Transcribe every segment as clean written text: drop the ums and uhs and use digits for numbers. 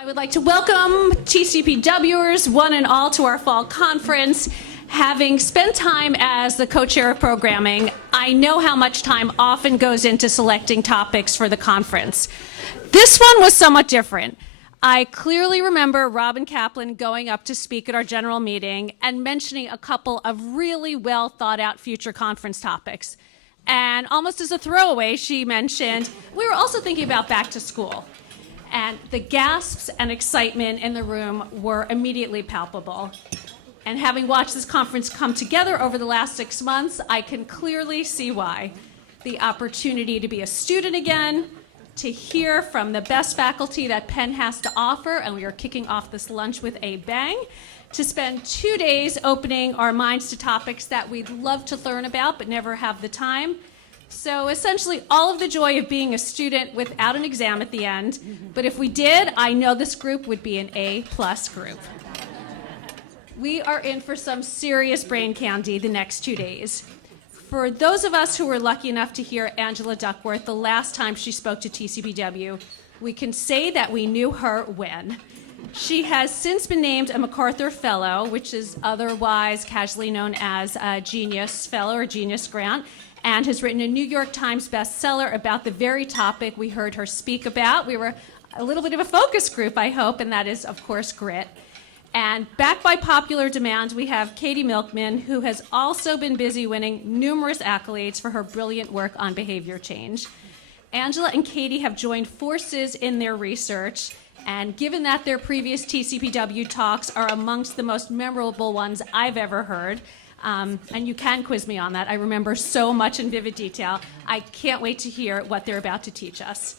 I would like to welcome TCPWers, one and all, to our fall conference. Having spent time as the co-chair of programming, I know how much time often goes into selecting topics for the conference. This one was somewhat different. I clearly remember Robin Kaplan going up to speak at our general meeting and mentioning a couple of really well thought out future conference topics. And almost as a throwaway, she mentioned, we were also thinking about back to school. And the gasps and excitement in the room were immediately palpable. And having watched this conference come together over the last 6 months, I can clearly see why. The opportunity to be a student again, to hear from the best faculty that Penn has to offer, and we are kicking off this lunch with a bang, to spend 2 days opening our minds to topics that we'd love to learn about but never have the time. So essentially all of the joy of being a student without an exam at the end. But if we did, I know this group would be an A+ group. We are in for some serious brain candy the next 2 days. For those of us who were lucky enough to hear Angela Duckworth the last time she spoke to TCPW, we can say that we knew her when. She has since been named a MacArthur Fellow, which is otherwise casually known as a Genius Fellow or Genius Grant, and has written a New York Times bestseller about the very topic we heard her speak about. We were a little bit of a focus group, I hope, and that is, of course, grit. And backed by popular demand, we have Katy Milkman, who has also been busy winning numerous accolades for her brilliant work on behavior change. Angela and Katy have joined forces in their research, and given that their previous TCPW talks are amongst the most memorable ones I've ever heard, and you can quiz me on that. I remember so much in vivid detail. I can't wait to hear what they're about to teach us.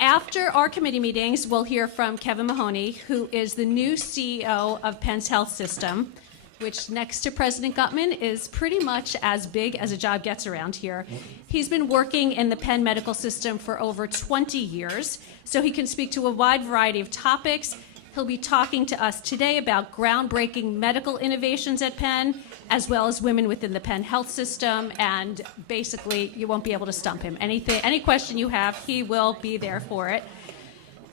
After our committee meetings, we'll hear from Kevin Mahoney, who is the new CEO of Penn's health system, which next to President Gutman is pretty much as big as a job gets around here. He's been working in the Penn medical system for over 20 years, so he can speak to a wide variety of topics. He'll be talking to us today about groundbreaking medical innovations at Penn, as well as women within the Penn health system, and basically you won't be able to stump him. Any question you have, he will be there for it.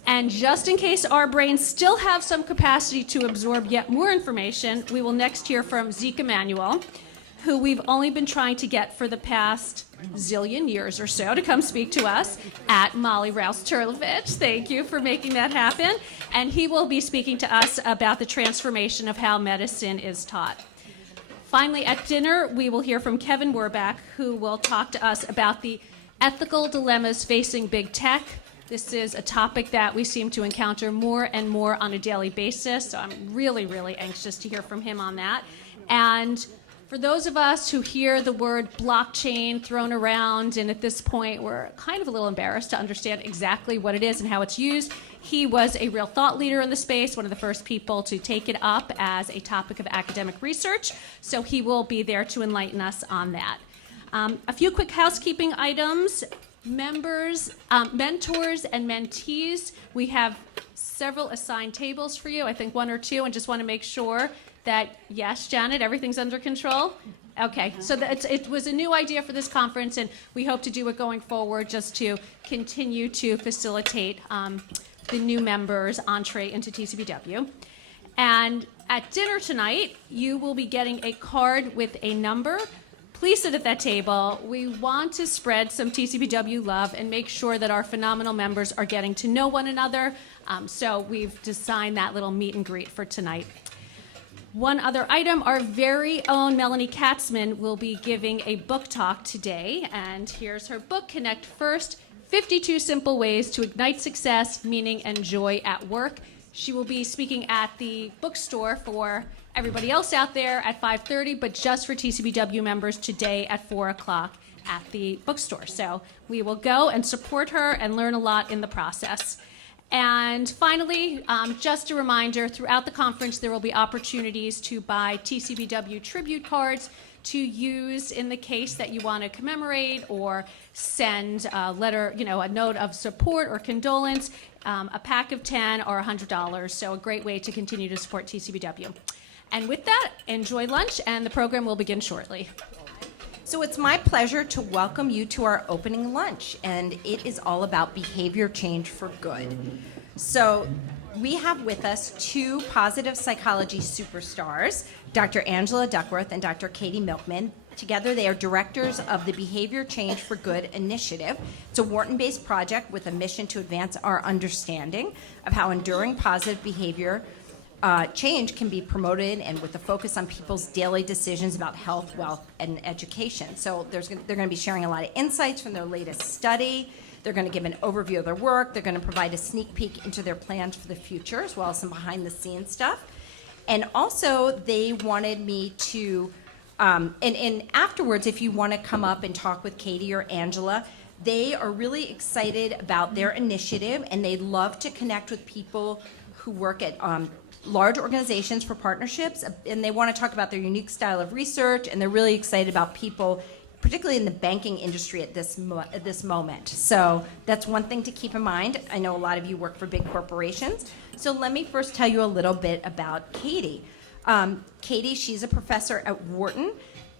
And just in case our brains still have some capacity to absorb yet more information, we will next hear from Zeke Emanuel, who we've only been trying to get for the past zillion years or so to come speak to us at Molly Rouse Turlovich. Thank you for making that happen. And he will be speaking to us about the transformation of how medicine is taught. Finally, at dinner, we will hear from Kevin Werbach, who will talk to us about the ethical dilemmas facing big tech. This is a topic that we seem to encounter more and more on a daily basis, so I'm really, really anxious to hear from him on that. And for those of us who hear the word blockchain thrown around, and at this point we're kind of a little embarrassed to understand exactly what it is and how it's used, he was a real thought leader in the space, one of the first people to take it up as a topic of academic research, so he will be there to enlighten us on that. A few quick housekeeping items. Members, mentors, and mentees, we have several assigned tables for you, I think 1 or 2, and just want to make sure that, yes, Janet, everything's under control? Okay, so it was a new idea for this conference, and we hope to do it going forward just to continue to facilitate the new members' entree into TCPW. And at dinner tonight, you will be getting a card with a number. Please sit at that table. We want to spread some TCPW love and make sure that our phenomenal members are getting to know one another. So we've designed that little meet and greet for tonight. One other item, our very own Melanie Katzman will be giving a book talk today. And here's her book, Connect First, 52 Simple Ways to Ignite Success, Meaning, and Joy at Work. She will be speaking at the bookstore for everybody else out there at 5:30, but just for TCPW members today at 4 o'clock at the bookstore. So we will go and support her and learn a lot in the process. And finally, just a reminder, throughout the conference there will be opportunities to buy TCPW tribute cards to use in the case that you want to commemorate or send a letter, a note of support or condolence, a pack of 10 or $100. So a great way to continue to support TCPW. And with that, enjoy lunch, and the program will begin shortly. So it's my pleasure to welcome you to our opening lunch, and it is all about behavior change for good. So we have with us two positive psychology superstars, Dr. Angela Duckworth and Dr. Katy Milkman. Together, they are directors of the Behavior Change for Good initiative. It's a Wharton-based project with a mission to advance our understanding of how enduring positive behavior change can be promoted, and with a focus on people's daily decisions about health, wealth, and education. So they're going to be sharing a lot of insights from their latest study. They're going to give an overview of their work. They're going to provide a sneak peek into their plans for the future, as well as some behind-the-scenes stuff. And also, they wanted me to, and afterwards, if you want to come up and talk with Katy or Angela, they are really excited about their initiative, and they'd love to connect with people who work at large organizations for partnerships, and they want to talk about their unique style of research, and they're really excited about people, particularly in the banking industry at this moment. So that's one thing to keep in mind. I know a lot of you work for big corporations. So let me first tell you a little bit about Katy. Katy, she's a professor at Wharton,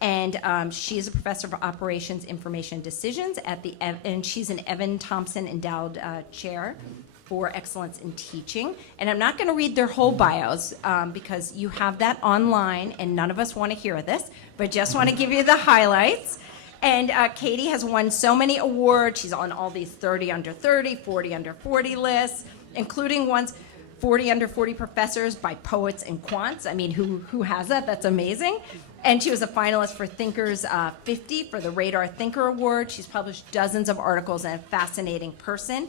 and she is a professor of operations, information, decisions and she's an Evan Thompson Endowed Chair for Excellence in Teaching. And I'm not going to read their whole bios because you have that online, and none of us want to hear this, but just want to give you the highlights. And Katy has won so many awards. She's on all these 30 under 30, 40 under 40 lists, including ones 40 under 40 professors by poets and quants. I mean, who has that? That's amazing. And she was a finalist for Thinkers 50 for the Radar Thinker Award. She's published dozens of articles and a fascinating person.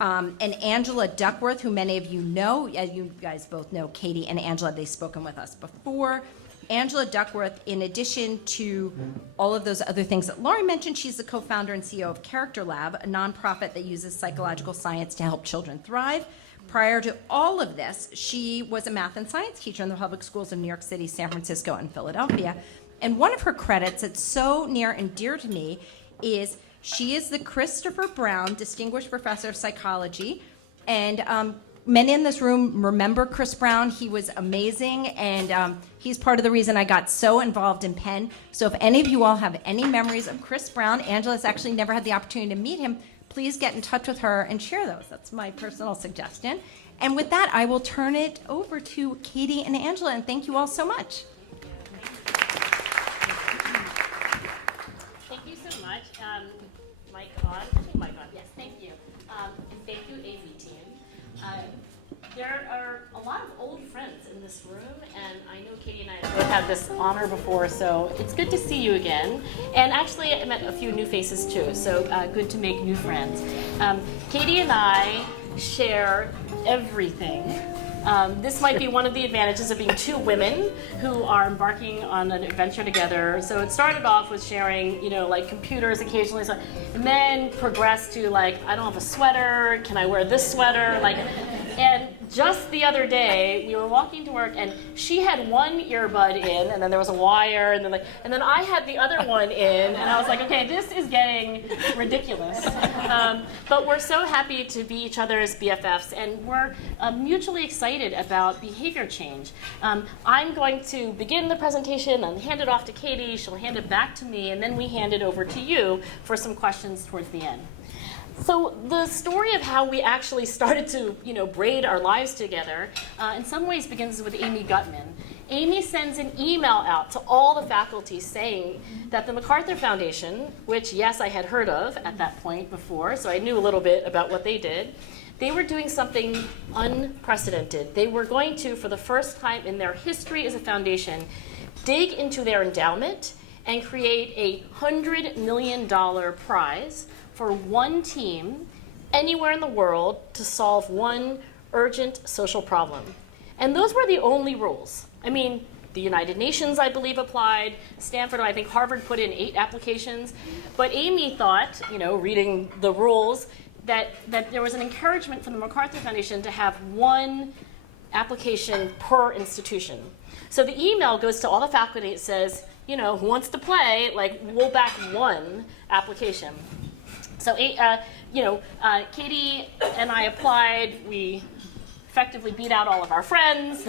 And Angela Duckworth, who many of you know, you guys both know Katy and Angela, they've spoken with us before. Angela Duckworth, in addition to all of those other things that Laurie mentioned, she's the co-founder and CEO of Character Lab, a nonprofit that uses psychological science to help children thrive. Prior to all of this, she was a math and science teacher in the public schools of New York City, San Francisco, and Philadelphia. And one of her credits that's so near and dear to me is she is the Christopher Brown Distinguished Professor of Psychology. And many in this room remember Chris Brown. He was amazing, and he's part of the reason I got so involved in Penn. So if any of you all have any memories of Chris Brown, Angela's actually never had the opportunity to meet him, please get in touch with her and share those. That's my personal suggestion. And with that, I will turn it over to Katy and Angela, and thank you all so much. Thank you so much. Mic on? Mic on, yes, thank you. And thank you, AV team. There are a lot of old friends in this room, and I know Katy and I both had this honor before, so it's good to see you again. And actually, I met a few new faces too, so good to make new friends. Katy and I share everything. This might be one of the advantages of being two women who are embarking on an adventure together. So it started off with sharing, like computers occasionally, and then progressed to like, I don't have a sweater, can I wear this sweater? And just the other day, we were walking to work, and she had one earbud in, and then there was a wire, and then I had the other one in, and I was like, okay, this is getting ridiculous. But we're so happy to be each other's BFFs, and we're mutually excited about behavior change. I'm going to begin the presentation and hand it off to Katy. She'll hand it back to me, and then we hand it over to you for some questions towards the end. So the story of how we actually started to, braid our lives together, in some ways begins with Amy Gutman. Amy sends an email out to all the faculty saying that the MacArthur Foundation, which, yes, I had heard of at that point before, so I knew a little bit about what they did, they were doing something unprecedented. They were going to, for the first time in their history as a foundation, dig into their endowment and create a $100 million prize for one team anywhere in the world to solve one urgent social problem. And those were the only rules. I mean, the United Nations, I believe, applied. Stanford, I think Harvard put in 8 applications. But Amy thought, reading the rules, that there was an encouragement from the MacArthur Foundation to have one application per institution. So the email goes to all the faculty. It says, who wants to play, we'll back one application. So, Katy and I applied. We effectively beat out all of our friends.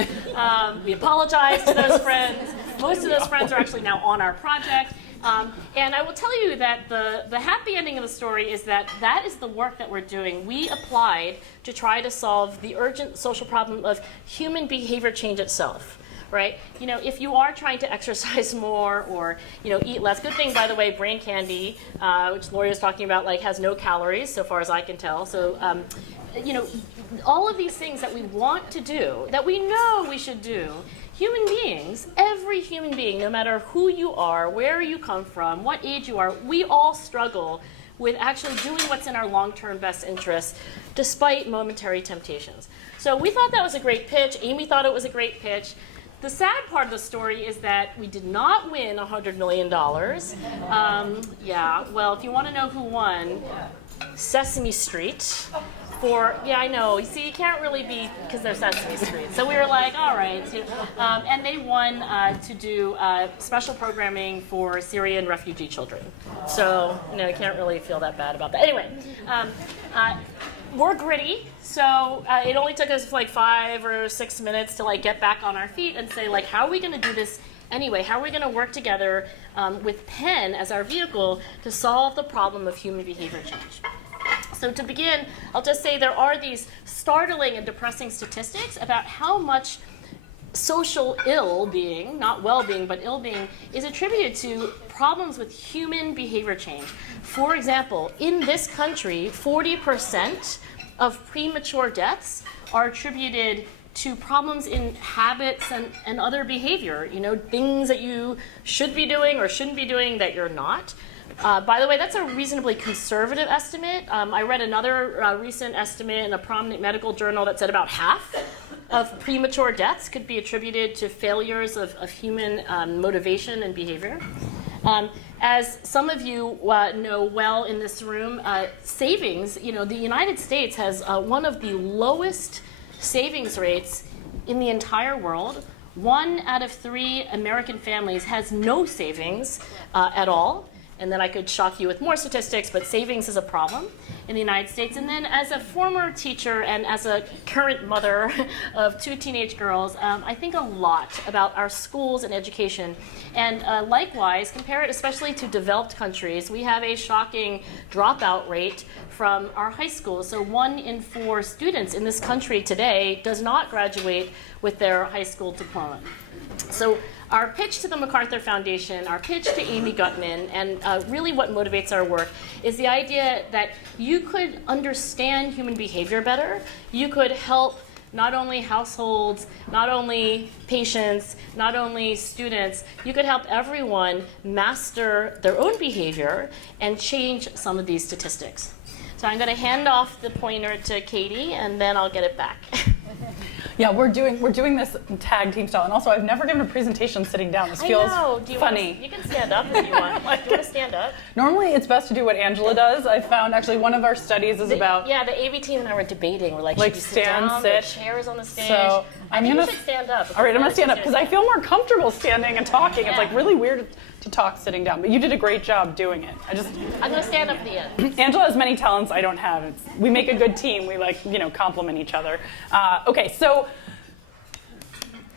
We apologized to those friends. Most of those friends are actually now on our project. And I will tell you that the happy ending of the story is that that is the work that we're doing. We applied to try to solve the urgent social problem of human behavior change itself. Right? You know, if you are trying to exercise more or, you know, eat less, good thing, by the way, brain candy, which Lori was talking about, like, has no calories, so far as I can tell. So, you know, all of these things that we want to do, that we know we should do, human beings, every human being, no matter who you are, where you come from, what age you are, we all struggle with actually doing what's in our long-term best interest, despite momentary temptations. So we thought that was a great pitch. Amy thought it was a great pitch. The sad part of the story is that we did not win $100 million. Yeah, well, if you want to know who won, Sesame Street. For, yeah, I know. You see, you can't really be, because they're Sesame Street. So we were like, all right. And they won to do special programming for Syrian refugee children. So, you know, I can't really feel that bad about that. Anyway, we're gritty. So it only took us like 5 or 6 minutes to like get back on our feet and say, like, how are we going to do this anyway? How are we going to work together with Penn as our vehicle to solve the problem of human behavior change? So to begin, I'll just say there are these startling and depressing statistics about how much social ill-being, not well-being, but ill-being, is attributed to problems with human behavior change. For example, in this country, 40% of premature deaths are attributed to problems in habits and other behavior, you know, things that you should be doing or shouldn't be doing that you're not. By the way, that's a reasonably conservative estimate. I read another recent estimate in a prominent medical journal that said about half of premature deaths could be attributed to failures of human motivation and behavior. As some of you know well in this room, savings, you know, the United States has one of the lowest savings rates in the entire world. 1 out of 3 American families has no savings at all. And then I could shock you with more statistics, but savings is a problem in the United States. And then as a former teacher and as a current mother of 2 teenage girls, I think a lot about our schools and education. And likewise, compare it especially to developed countries, we have a shocking dropout rate from our high schools. So 1 in 4 students in this country today does not graduate with their high school diploma. So our pitch to the MacArthur Foundation, our pitch to Amy Gutman, and really what motivates our work is the idea that you could understand human behavior better. You could help not only households, not only patients, not only students, you could help everyone master their own behavior and change some of these statistics. So I'm going to hand off the pointer to Katy, and then I'll get it back. Yeah, we're doing this tag team style, and also I've never given a presentation sitting down. This feels funny. You can stand up if you want. Do you want to stand up? Normally, it's best to do what Angela does. I found actually one of our studies is about the AV team and I were debating. We're like should you stand, sit down? sit. The chairs on the stage. So I think you should stand up. All right, I'm gonna stand up because I feel more comfortable standing and talking. Yeah. It's like really weird to talk sitting down, but you did a great job doing it. I'm gonna stand up at the end. Angela has many talents I don't have. We make a good team. We complement each other. Okay, so.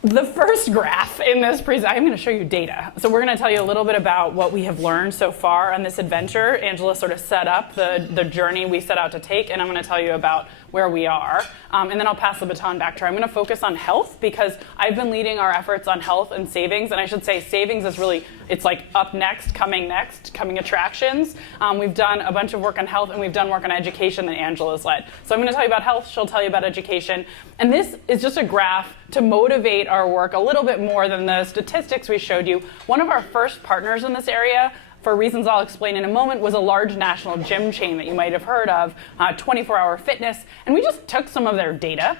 The first graph in this I'm going to show you data. So we're going to tell you a little bit about what we have learned so far on this adventure. Angela sort of set up the journey we set out to take, and I'm going to tell you about where we are. And then I'll pass the baton back to her. I'm going to focus on health because I've been leading our efforts on health and savings. And I should say savings is really, it's like up next, coming attractions. We've done a bunch of work on health, and we've done work on education that Angela's led. So I'm going to tell you about health. She'll tell you about education. And this is just a graph to motivate our work a little bit more than the statistics we showed you. One of our first partners in this area, for reasons I'll explain in a moment, was a large national gym chain that you might have heard of, 24-hour fitness. And we just took some of their data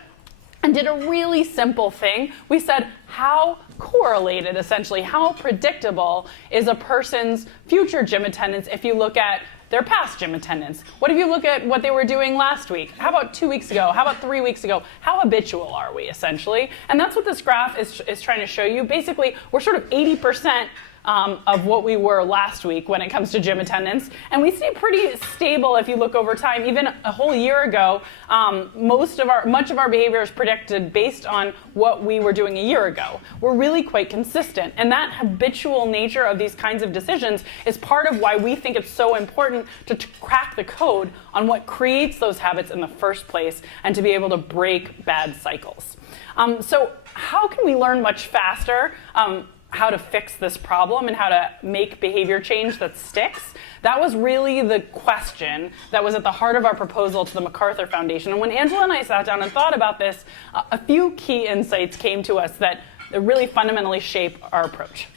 and did a really simple thing. We said, how correlated, essentially, how predictable is a person's future gym attendance if you look at their past gym attendance? What if you look at what they were doing last week? How about 2 weeks ago? How about 3 weeks ago? How habitual are we, essentially? And that's what this graph is trying to show you. Basically, we're sort of 80% of what we were last week when it comes to gym attendance. And we stay pretty stable if you look over time. Even a whole year ago, much of our behavior is predicted based on what we were doing a year ago. We're really quite consistent. And that habitual nature of these kinds of decisions is part of why we think it's so important to crack the code on what creates those habits in the first place and to be able to break bad cycles. So how can we learn much faster how to fix this problem and how to make behavior change that sticks? That was really the question that was at the heart of our proposal to the MacArthur Foundation. And when Angela and I sat down and thought about this, a few key insights came to us that really fundamentally shape our approach.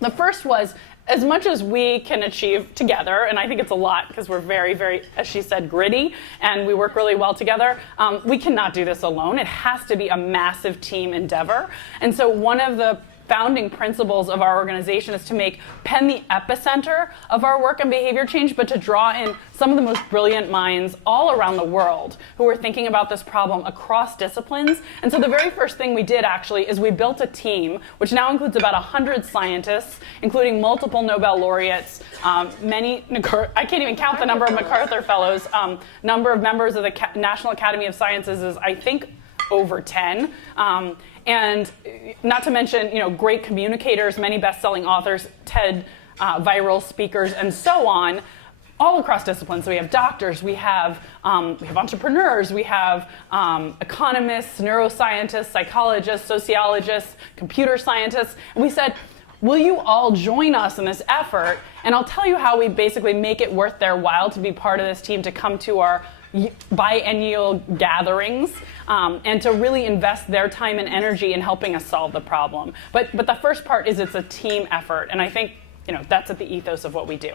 The first was, as much as we can achieve together, and I think it's a lot because we're very, very, as she said, gritty, and we work really well together, we cannot do this alone. It has to be a massive team endeavor. And so one of the founding principles of our organization is to make Penn the epicenter of our work and behavior change, but to draw in some of the most brilliant minds all around the world who are thinking about this problem across disciplines. And so the very first thing we did actually is we built a team, which now includes about 100 scientists, including multiple Nobel laureates, many, I can't even count the number of MacArthur Fellows, number of members of the National Academy of Sciences is, I think, over 10. And not to mention, great communicators, many best-selling authors, TED viral speakers, and so on, all across disciplines. So we have doctors, we have entrepreneurs, we have economists, neuroscientists, psychologists, sociologists, computer scientists. And we said, will you all join us in this effort? And I'll tell you how we basically make it worth their while to be part of this team, to come to our biennial gatherings, and to really invest their time and energy in helping us solve the problem. But the first part is it's a team effort, and I think that's at the ethos of what we do.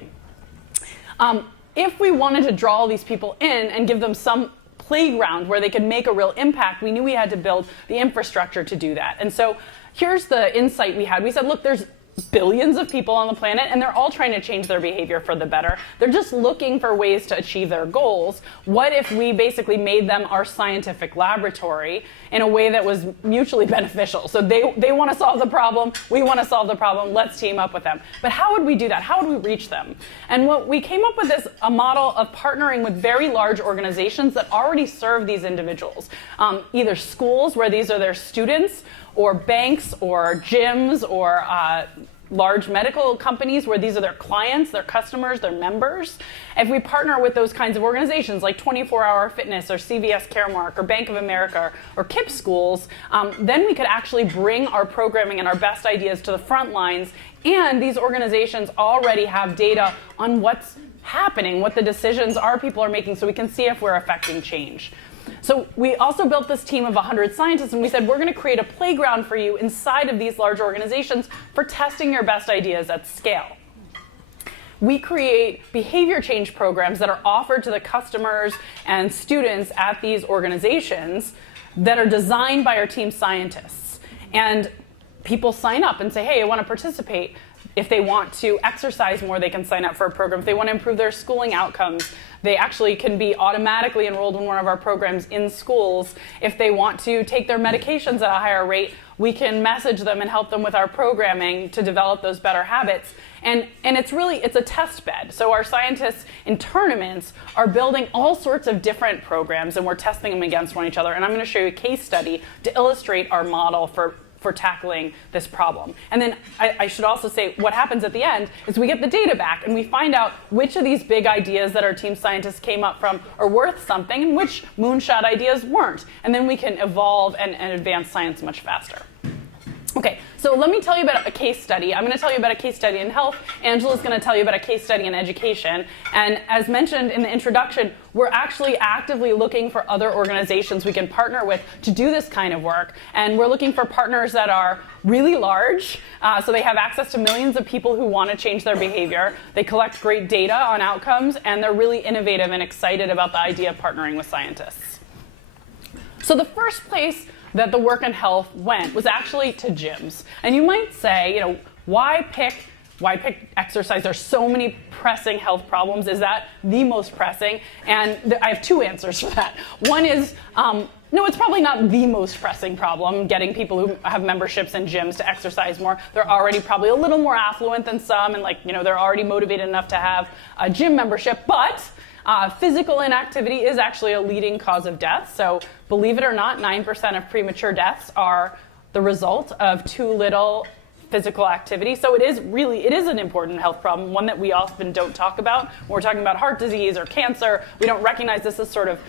If we wanted to draw all these people in and give them some playground where they could make a real impact, we knew we had to build the infrastructure to do that. And so here's the insight we had. We said, look, there's billions of people on the planet, and they're all trying to change their behavior for the better. They're just looking for ways to achieve their goals. What if we basically made them our scientific laboratory in a way that was mutually beneficial? So they want to solve the problem, we want to solve the problem, let's team up with them. But how would we do that? How would we reach them? And what we came up with is a model of partnering with very large organizations that already serve these individuals. Either schools, where these are their students, or banks, or gyms, or large medical companies where these are their clients, their customers, their members. If we partner with those kinds of organizations like 24 Hour Fitness or CVS Caremark or Bank of America or KIPP schools, then we could actually bring our programming and our best ideas to the front lines. And these organizations already have data on what's happening, what the decisions our people are making, so we can see if we're affecting change. So we also built this team of 100 scientists, and we said, we're going to create a playground for you inside of these large organizations for testing your best ideas at scale. We create behavior change programs that are offered to the customers and students at these organizations that are designed by our team scientists. And people sign up and say, hey, I want to participate. If they want to exercise more, they can sign up for a program. If they want to improve their schooling outcomes, they actually can be automatically enrolled in one of our programs in schools. If they want to take their medications at a higher rate, we can message them and help them with our programming to develop those better habits. And it's a test bed. So our scientists in tournaments are building all sorts of different programs, and we're testing them against one another. And I'm going to show you a case study to illustrate our model for tackling this problem. And then I should also say what happens at the end is we get the data back and we find out which of these big ideas that our team scientists came up from are worth something and which moonshot ideas weren't. And then we can evolve and advance science much faster. Okay, so let me tell you about a case study. I'm going to tell you about a case study in health. Angela's going to tell you about a case study in education. And as mentioned in the introduction, we're actually actively looking for other organizations we can partner with to do this kind of work. And we're looking for partners that are really large, so they have access to millions of people who want to change their behavior. They collect great data on outcomes, and they're really innovative and excited about the idea of partnering with scientists. So the first place that the work in health went was actually to gyms. And you might say, why pick why pick exercise? There's so many pressing health problems. Is that the most pressing? And I have two answers for that. One is, no, it's probably not the most pressing problem, getting people who have memberships in gyms to exercise more. They're already probably a little more affluent than some, and they're already motivated enough to have a gym membership. But physical inactivity is actually a leading cause of death. So believe it or not, 9% of premature deaths are the result of too little physical activity. So it is an important health problem, one that we often don't talk about. When we're talking about heart disease or cancer, we don't recognize this as sort of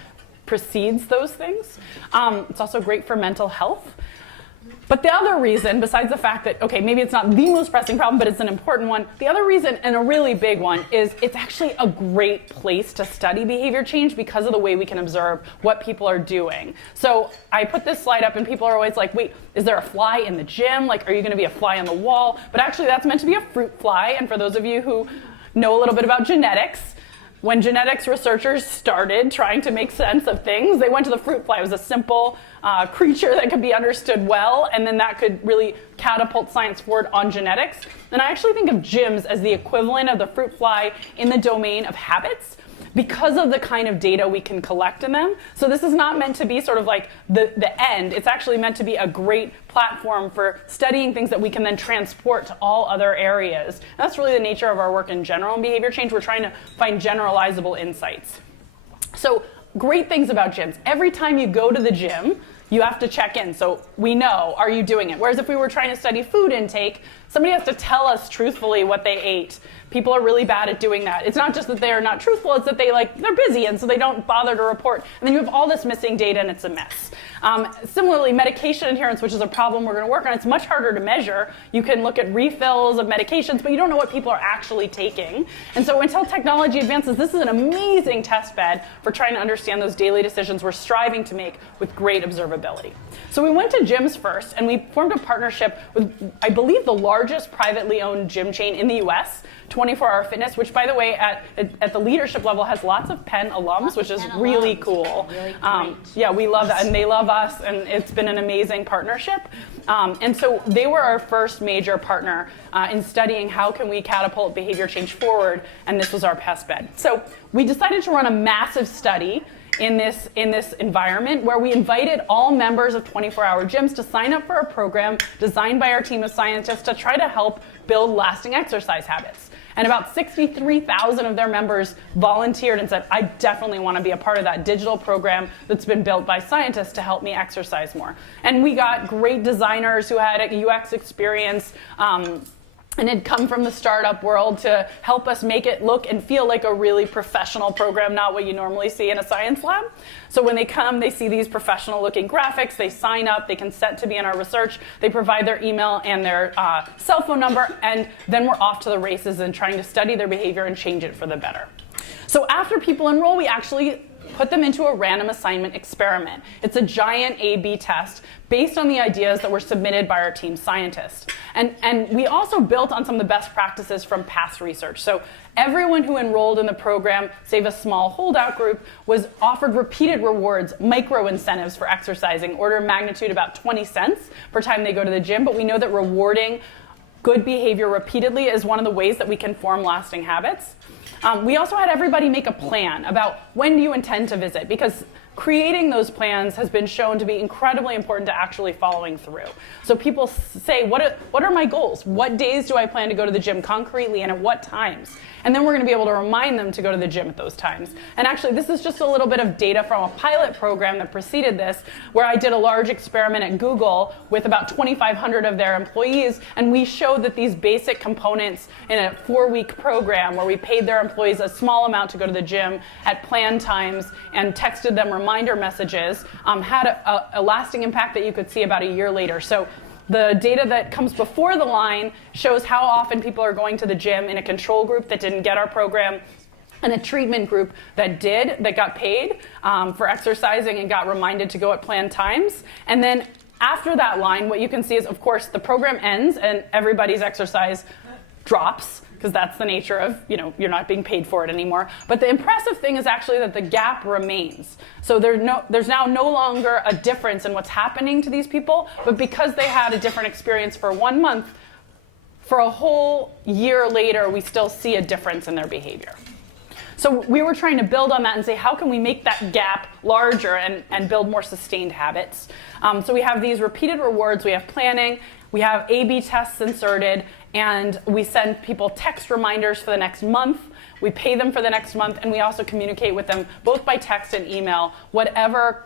precedes those things. It's also great for mental health. But the other reason, besides the fact that, okay, maybe it's not the most pressing problem, but it's an important one, the other reason, and a really big one, is it's actually a great place to study behavior change because of the way we can observe what people are doing. So I put this slide up and people are always like, wait, is there a fly in the gym? Like, are you gonna be a fly on the wall? But actually that's meant to be a fruit fly. And for those of you who know a little bit about genetics, when genetics researchers started trying to make sense of things, they went to the fruit fly. It was a simple creature that could be understood well, and then that could really catapult science forward on genetics. And I actually think of gyms as the equivalent of the fruit fly in the domain of habits because of the kind of data we can collect in them. So this is not meant to be sort of like the end. It's actually meant to be a great platform for studying things that we can then transport to all other areas. And that's really the nature of our work in general in behavior change. We're trying to find generalizable insights. So great things about gyms. Every time you go to the gym, you have to check in. So we know, are you doing it? Whereas if we were trying to study food intake, somebody has to tell us truthfully what they ate. People are really bad at doing that. It's not just that they are not truthful, it's that they're busy and so they don't bother to report. And then you have all this missing data and it's a mess. Similarly, medication adherence, which is a problem we're going to work on, it's much harder to measure. You can look at refills of medications, but you don't know what people are actually taking. And so until technology advances, this is an amazing test bed for trying to understand those daily decisions we're striving to make with great observability. So we went to gyms first, and we formed a partnership with, I believe, the largest privately owned gym chain in the US, 24 Hour Fitness, which, by the way, at the leadership level has lots of Penn alums, which is really cool. Really yeah, we love that, and they love us, and it's been an amazing partnership. And so they were our first major partner in studying how can we catapult behavior change forward, and this was our test bed. So we decided to run a massive study in this environment where we invited all members of 24-hour gyms to sign up for a program designed by our team of scientists to try to help build lasting exercise habits. And about 63,000 of their members volunteered and said, I definitely want to be a part of that digital program that's been built by scientists to help me exercise more. And we got great designers who had a UX experience and had come from the startup world to help us make it look and feel like a really professional program, not what you normally see in a science lab. So when they come, they see these professional looking graphics, they sign up, they consent to be in our research, they provide their email and their cell phone number, and then we're off to the races and trying to study their behavior and change it for the better. So after people enroll, we actually put them into a random assignment experiment. It's a giant A/B test based on the ideas that were submitted by our team scientists. And we also built on some of the best practices from past research. So everyone who enrolled in the program, save a small holdout group, was offered repeated rewards, micro incentives for exercising, order of magnitude about 20 cents per time they go to the gym. But we know that rewarding good behavior repeatedly is one of the ways that we can form lasting habits. We also had everybody make a plan about when do you intend to visit, because creating those plans has been shown to be incredibly important to actually following through. So people say, what are my goals? What days do I plan to go to the gym concretely and at what times? And then we're going to be able to remind them to go to the gym at those times. And actually, this is just a little bit of data from a pilot program that preceded this, where I did a large experiment at Google with about 2,500 of their employees, and we showed that these basic components in a 4-week program where we paid their employees a small amount to go to the gym at planned times and texted them reminder messages had a lasting impact that you could see about a year later. So the data that comes before the line shows how often people are going to the gym in a control group that didn't get our program and a treatment group that did, that got paid for exercising and got reminded to go at planned times. And then after that line, what you can see is, of course, the program ends and everybody's exercise drops, because that's the nature of, you're not being paid for it anymore. But the impressive thing is actually that the gap remains. So there's now no longer a difference in what's happening to these people, but because they had a different experience for 1 month, for a whole year later, we still see a difference in their behavior. So we were trying to build on that and say, how can we make that gap larger and build more sustained habits? So we have these repeated rewards, we have planning, we have A/B tests inserted, and we send people text reminders for the next month. We pay them for the next month, and we also communicate with them both by text and email, whatever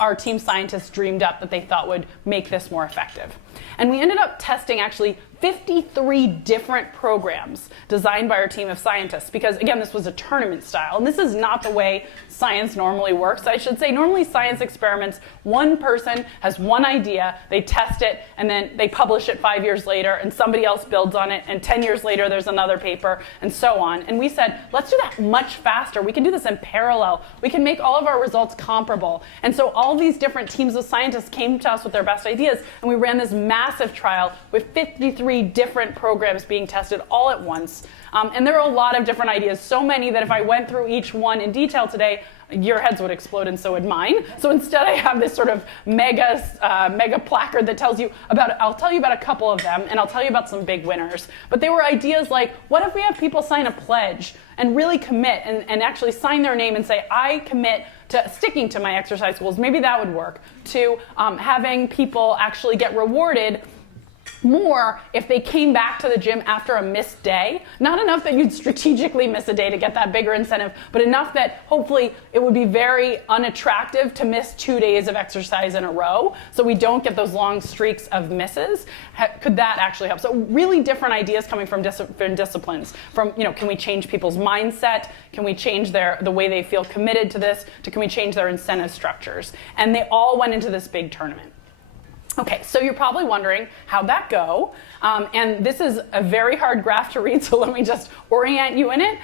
our team scientists dreamed up that they thought would make this more effective. And we ended up testing actually 53 different programs designed by our team of scientists because, again, this was a tournament style. And this is not the way science normally works. I should say normally science experiments, one person has one idea, they test it, and then they publish it 5 years later, and somebody else builds on it, and 10 years later there's another paper, and so on. And we said, let's do that much faster. We can do this in parallel. We can make all of our results comparable. And so all these different teams of scientists came to us with their best ideas, and we ran this massive trial with 53 different programs being tested all at once. And there are a lot of different ideas, so many that if I went through each one in detail today, your heads would explode and so would mine. So instead I have this sort of mega placard that tells you about, I'll tell you about a couple of them, and I'll tell you about some big winners. But they were ideas like, what if we have people sign a pledge and really commit and actually sign their name and say, I commit to sticking to my exercise goals. Maybe that would work. To having people actually get rewarded more if they came back to the gym after a missed day. Not enough that you'd strategically miss a day to get that bigger incentive, but enough that hopefully it would be very unattractive to miss 2 days of exercise in a row, so we don't get those long streaks of misses. Could that actually help? So really different ideas coming from different disciplines. From, can we change people's mindset? Can we change the way they feel committed to this? Can we change their incentive structures? And they all went into this big tournament. Okay, so you're probably wondering, how'd that go? And this is a very hard graph to read, so let me just orient you in it.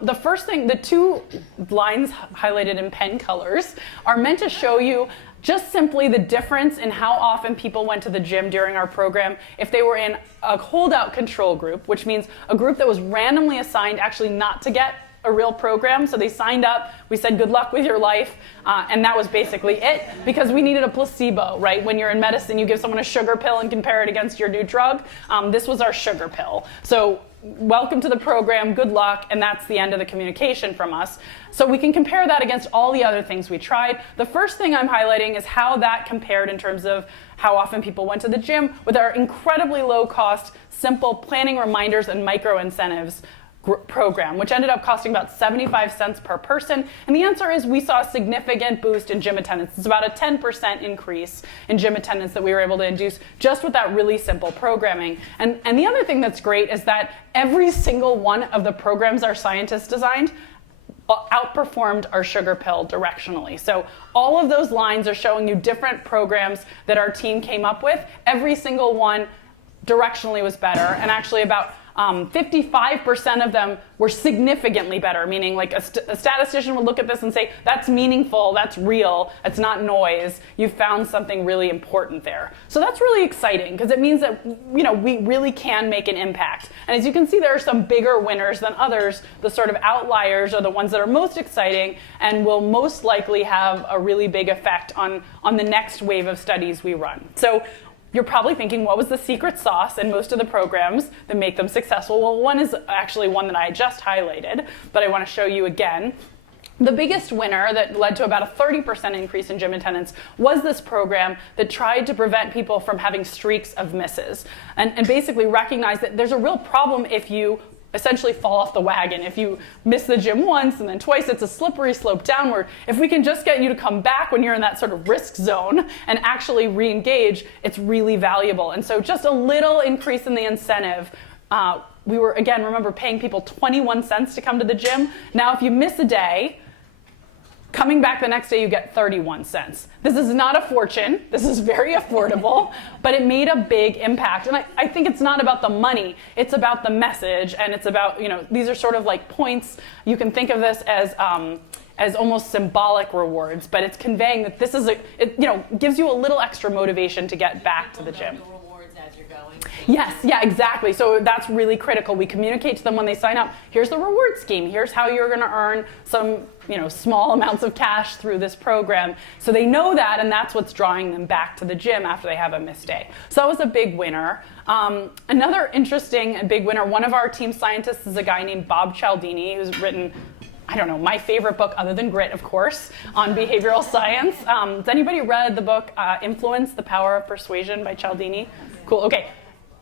The first thing, the two lines highlighted in Penn colors are meant to show you just simply the difference in how often people went to the gym during our program if they were in a holdout control group, which means a group that was randomly assigned actually not to get a real program. So they signed up, we said good luck with your life, and that was basically it, because we needed a placebo, right? When you're in medicine, you give someone a sugar pill and compare it against your new drug. This was our sugar pill. So welcome to the program, good luck, and that's the end of the communication from us. So we can compare that against all the other things we tried. The first thing I'm highlighting is how that compared in terms of how often people went to the gym with our incredibly low cost, simple planning reminders and micro incentives program, which ended up costing about 75 cents per person. And the answer is we saw a significant boost in gym attendance. It's about a 10% increase in gym attendance that we were able to induce just with that really simple programming. And the other thing that's great is that every single one of the programs our scientists designed outperformed our sugar pill directionally. So all of those lines are showing you different programs that our team came up with. Every single one directionally was better, and actually about 55% of them were significantly better, meaning like a statistician would look at this and say, that's meaningful, that's real, it's not noise, you found something really important there. So that's really exciting because it means that we really can make an impact. And as you can see, there are some bigger winners than others. The sort of outliers are the ones that are most exciting and will most likely have a really big effect on the next wave of studies we run. So you're probably thinking, what was the secret sauce in most of the programs that make them successful? Well, one is actually one that I just highlighted, but I want to show you again. The biggest winner that led to about a 30% increase in gym attendance was this program that tried to prevent people from having streaks of misses and basically recognize that there's a real problem if you essentially fall off the wagon. If you miss the gym once and then twice, it's a slippery slope downward. If we can just get you to come back when you're in that sort of risk zone and actually re-engage, it's really valuable. And so just a little increase in the incentive. We were, again, remember paying people 21 cents to come to the gym. Now, if you miss a day, coming back the next day, you get 31 cents. This is not a fortune. This is very affordable, but it made a big impact. And I think it's not about the money. It's about the message, and it's about, these are sort of like points. You can think of this as almost symbolic rewards, but it's conveying that this is it gives you a little extra motivation to get back to the gym. Rewards as you're going? Yes, yeah, exactly. So that's really critical. We communicate to them when they sign up, here's the reward scheme, here's how you're going to earn some small amounts of cash through this program. So they know that, and that's what's drawing them back to the gym after they have a missed day. So that was a big winner. Another interesting and big winner, one of our team scientists is a guy named Bob Cialdini, who's written, I don't know, my favorite book other than Grit, of course, on behavioral science. Has anybody read the book Influence, The Power of Persuasion by Cialdini? Cool, okay.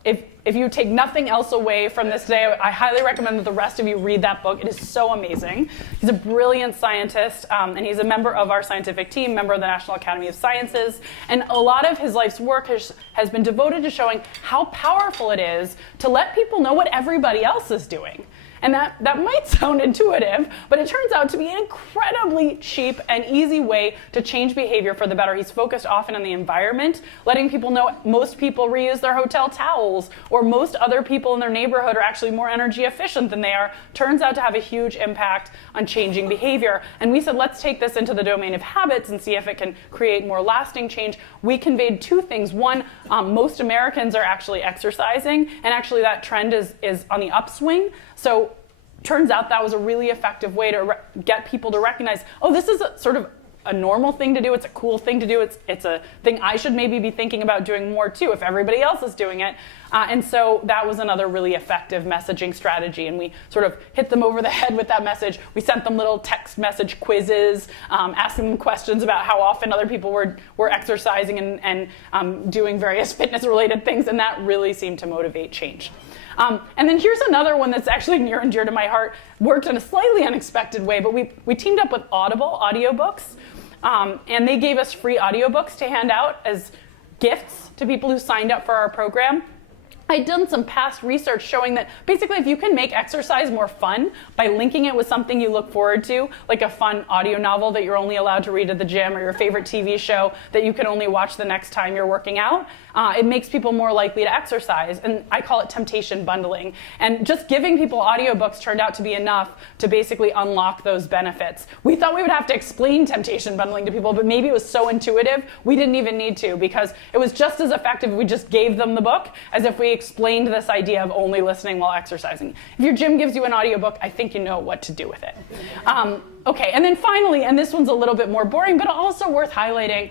If you take nothing else away from this today, I highly recommend that the rest of you read that book. It is so amazing. He's a brilliant scientist, and he's a member of our scientific team, member of the National Academy of Sciences. And a lot of his life's work has been devoted to showing how powerful it is to let people know what everybody else is doing. And that might sound intuitive, but it turns out to be an incredibly cheap and easy way to change behavior for the better. He's focused often on the environment, letting people know most people reuse their hotel towels, or most other people in their neighborhood are actually more energy efficient than they are. Turns out to have a huge impact on changing behavior. And we said, let's take this into the domain of habits and see if it can create more lasting change. We conveyed two things. One, most Americans are actually exercising, and actually that trend is on the upswing. So turns out that was a really effective way to get people to recognize, oh, this is a sort of a normal thing to do. It's a cool thing to do. It's a thing I should maybe be thinking about doing more too if everybody else is doing it. And so that was another really effective messaging strategy. And we sort of hit them over the head with that message. We sent them little text message quizzes, asking them questions about how often other people were exercising and doing various fitness-related things. And that really seemed to motivate change. And then here's another one that's actually near and dear to my heart. Worked in a slightly unexpected way, but we teamed up with Audible audiobooks, and they gave us free audiobooks to hand out as gifts to people who signed up for our program. I'd done some past research showing that basically if you can make exercise more fun by linking it with something you look forward to, like a fun audio novel that you're only allowed to read at the gym, or your favorite TV show that you can only watch the next time you're working out, it makes people more likely to exercise. And I call it temptation bundling. And just giving people audiobooks turned out to be enough to basically unlock those benefits. We thought we would have to explain temptation bundling to people, but maybe it was so intuitive we didn't even need to, because it was just as effective if we just gave them the book as if we explained this idea of only listening while exercising. If your gym gives you an audiobook, I think you know what to do with it. Okay, and then finally, and this one's a little bit more boring, but also worth highlighting,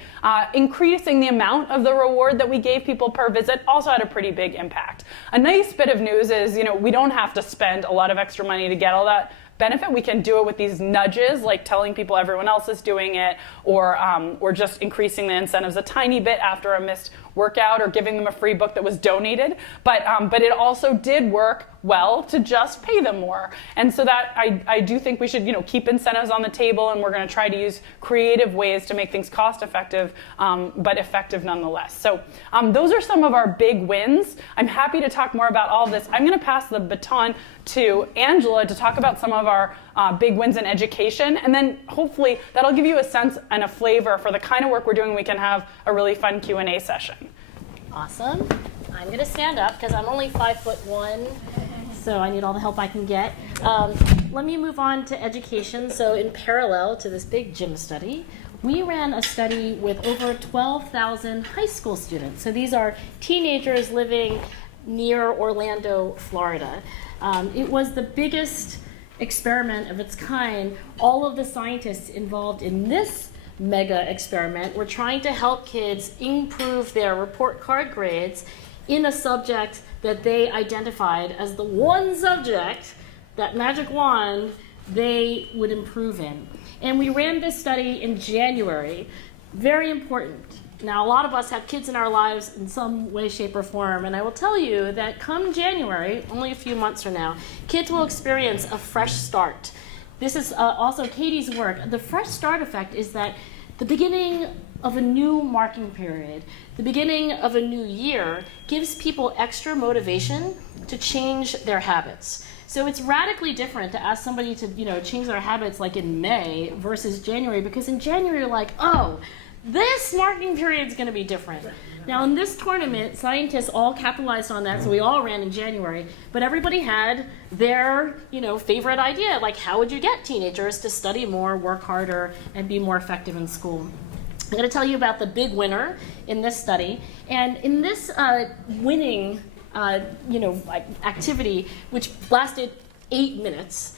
increasing the amount of the reward that we gave people per visit also had a pretty big impact. A nice bit of news is, we don't have to spend a lot of extra money to get all that benefit. We can do it with these nudges, like telling people everyone else is doing it, or just increasing the incentives a tiny bit after a missed workout, or giving them a free book that was donated. But it also did work well to just pay them more. And so that I do think we should keep incentives on the table, and we're going to try to use creative ways to make things cost effective, but effective nonetheless. So those are some of our big wins. I'm happy to talk more about all of this. I'm going to pass the baton to Angela to talk about some of our big wins in education, and then hopefully that'll give you a sense and a flavor for the kind of work we're doing. We can have a really fun Q&A session. Awesome. I'm going to stand up because I'm only 5'1", so I need all the help I can get. Let me move on to education. So in parallel to this big gym study, we ran a study with over 12,000 high school students. So these are teenagers living near Orlando, Florida. It was the biggest experiment of its kind. All of the scientists involved in this mega experiment were trying to help kids improve their report card grades in a subject that they identified as the one subject, that magic wand, they would improve in. And we ran this study in January. Very important. Now, a lot of us have kids in our lives in some way, shape, or form, and I will tell you that come January, only a few months from now, kids will experience a fresh start. This is also Katy's work. The fresh start effect is that the beginning of a new marking period, the beginning of a new year, gives people extra motivation to change their habits. So it's radically different to ask somebody to change their habits like in May versus January, because in January you're like, oh, this marking period is going to be different. Now in this tournament, scientists all capitalized on that, so we all ran in January, but everybody had their favorite idea, like how would you get teenagers to study more, work harder, and be more effective in school? I'm going to tell you about the big winner in this study. And in this winning activity, which lasted 8 minutes,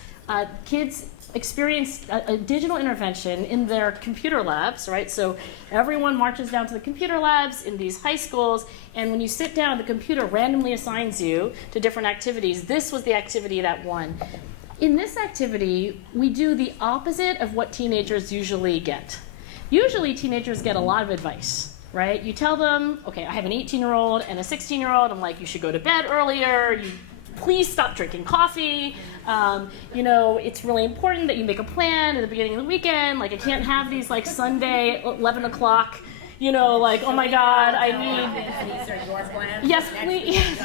kids experienced a digital intervention in their computer labs, right? So everyone marches down to the computer labs in these high schools, and when you sit down, the computer randomly assigns you to different activities. This was the activity that won. In this activity, we do the opposite of what teenagers usually get. Usually teenagers get a lot of advice, right? You tell them, okay, I have an 18-year-old and a 16-year-old. I'm like, you should go to bed earlier. Please stop drinking coffee. It's really important that you make a plan at the beginning of the weekend. Like, I can't have these like Sunday 11 o'clock, like, oh my God, I need. These are your plans. Yes, please.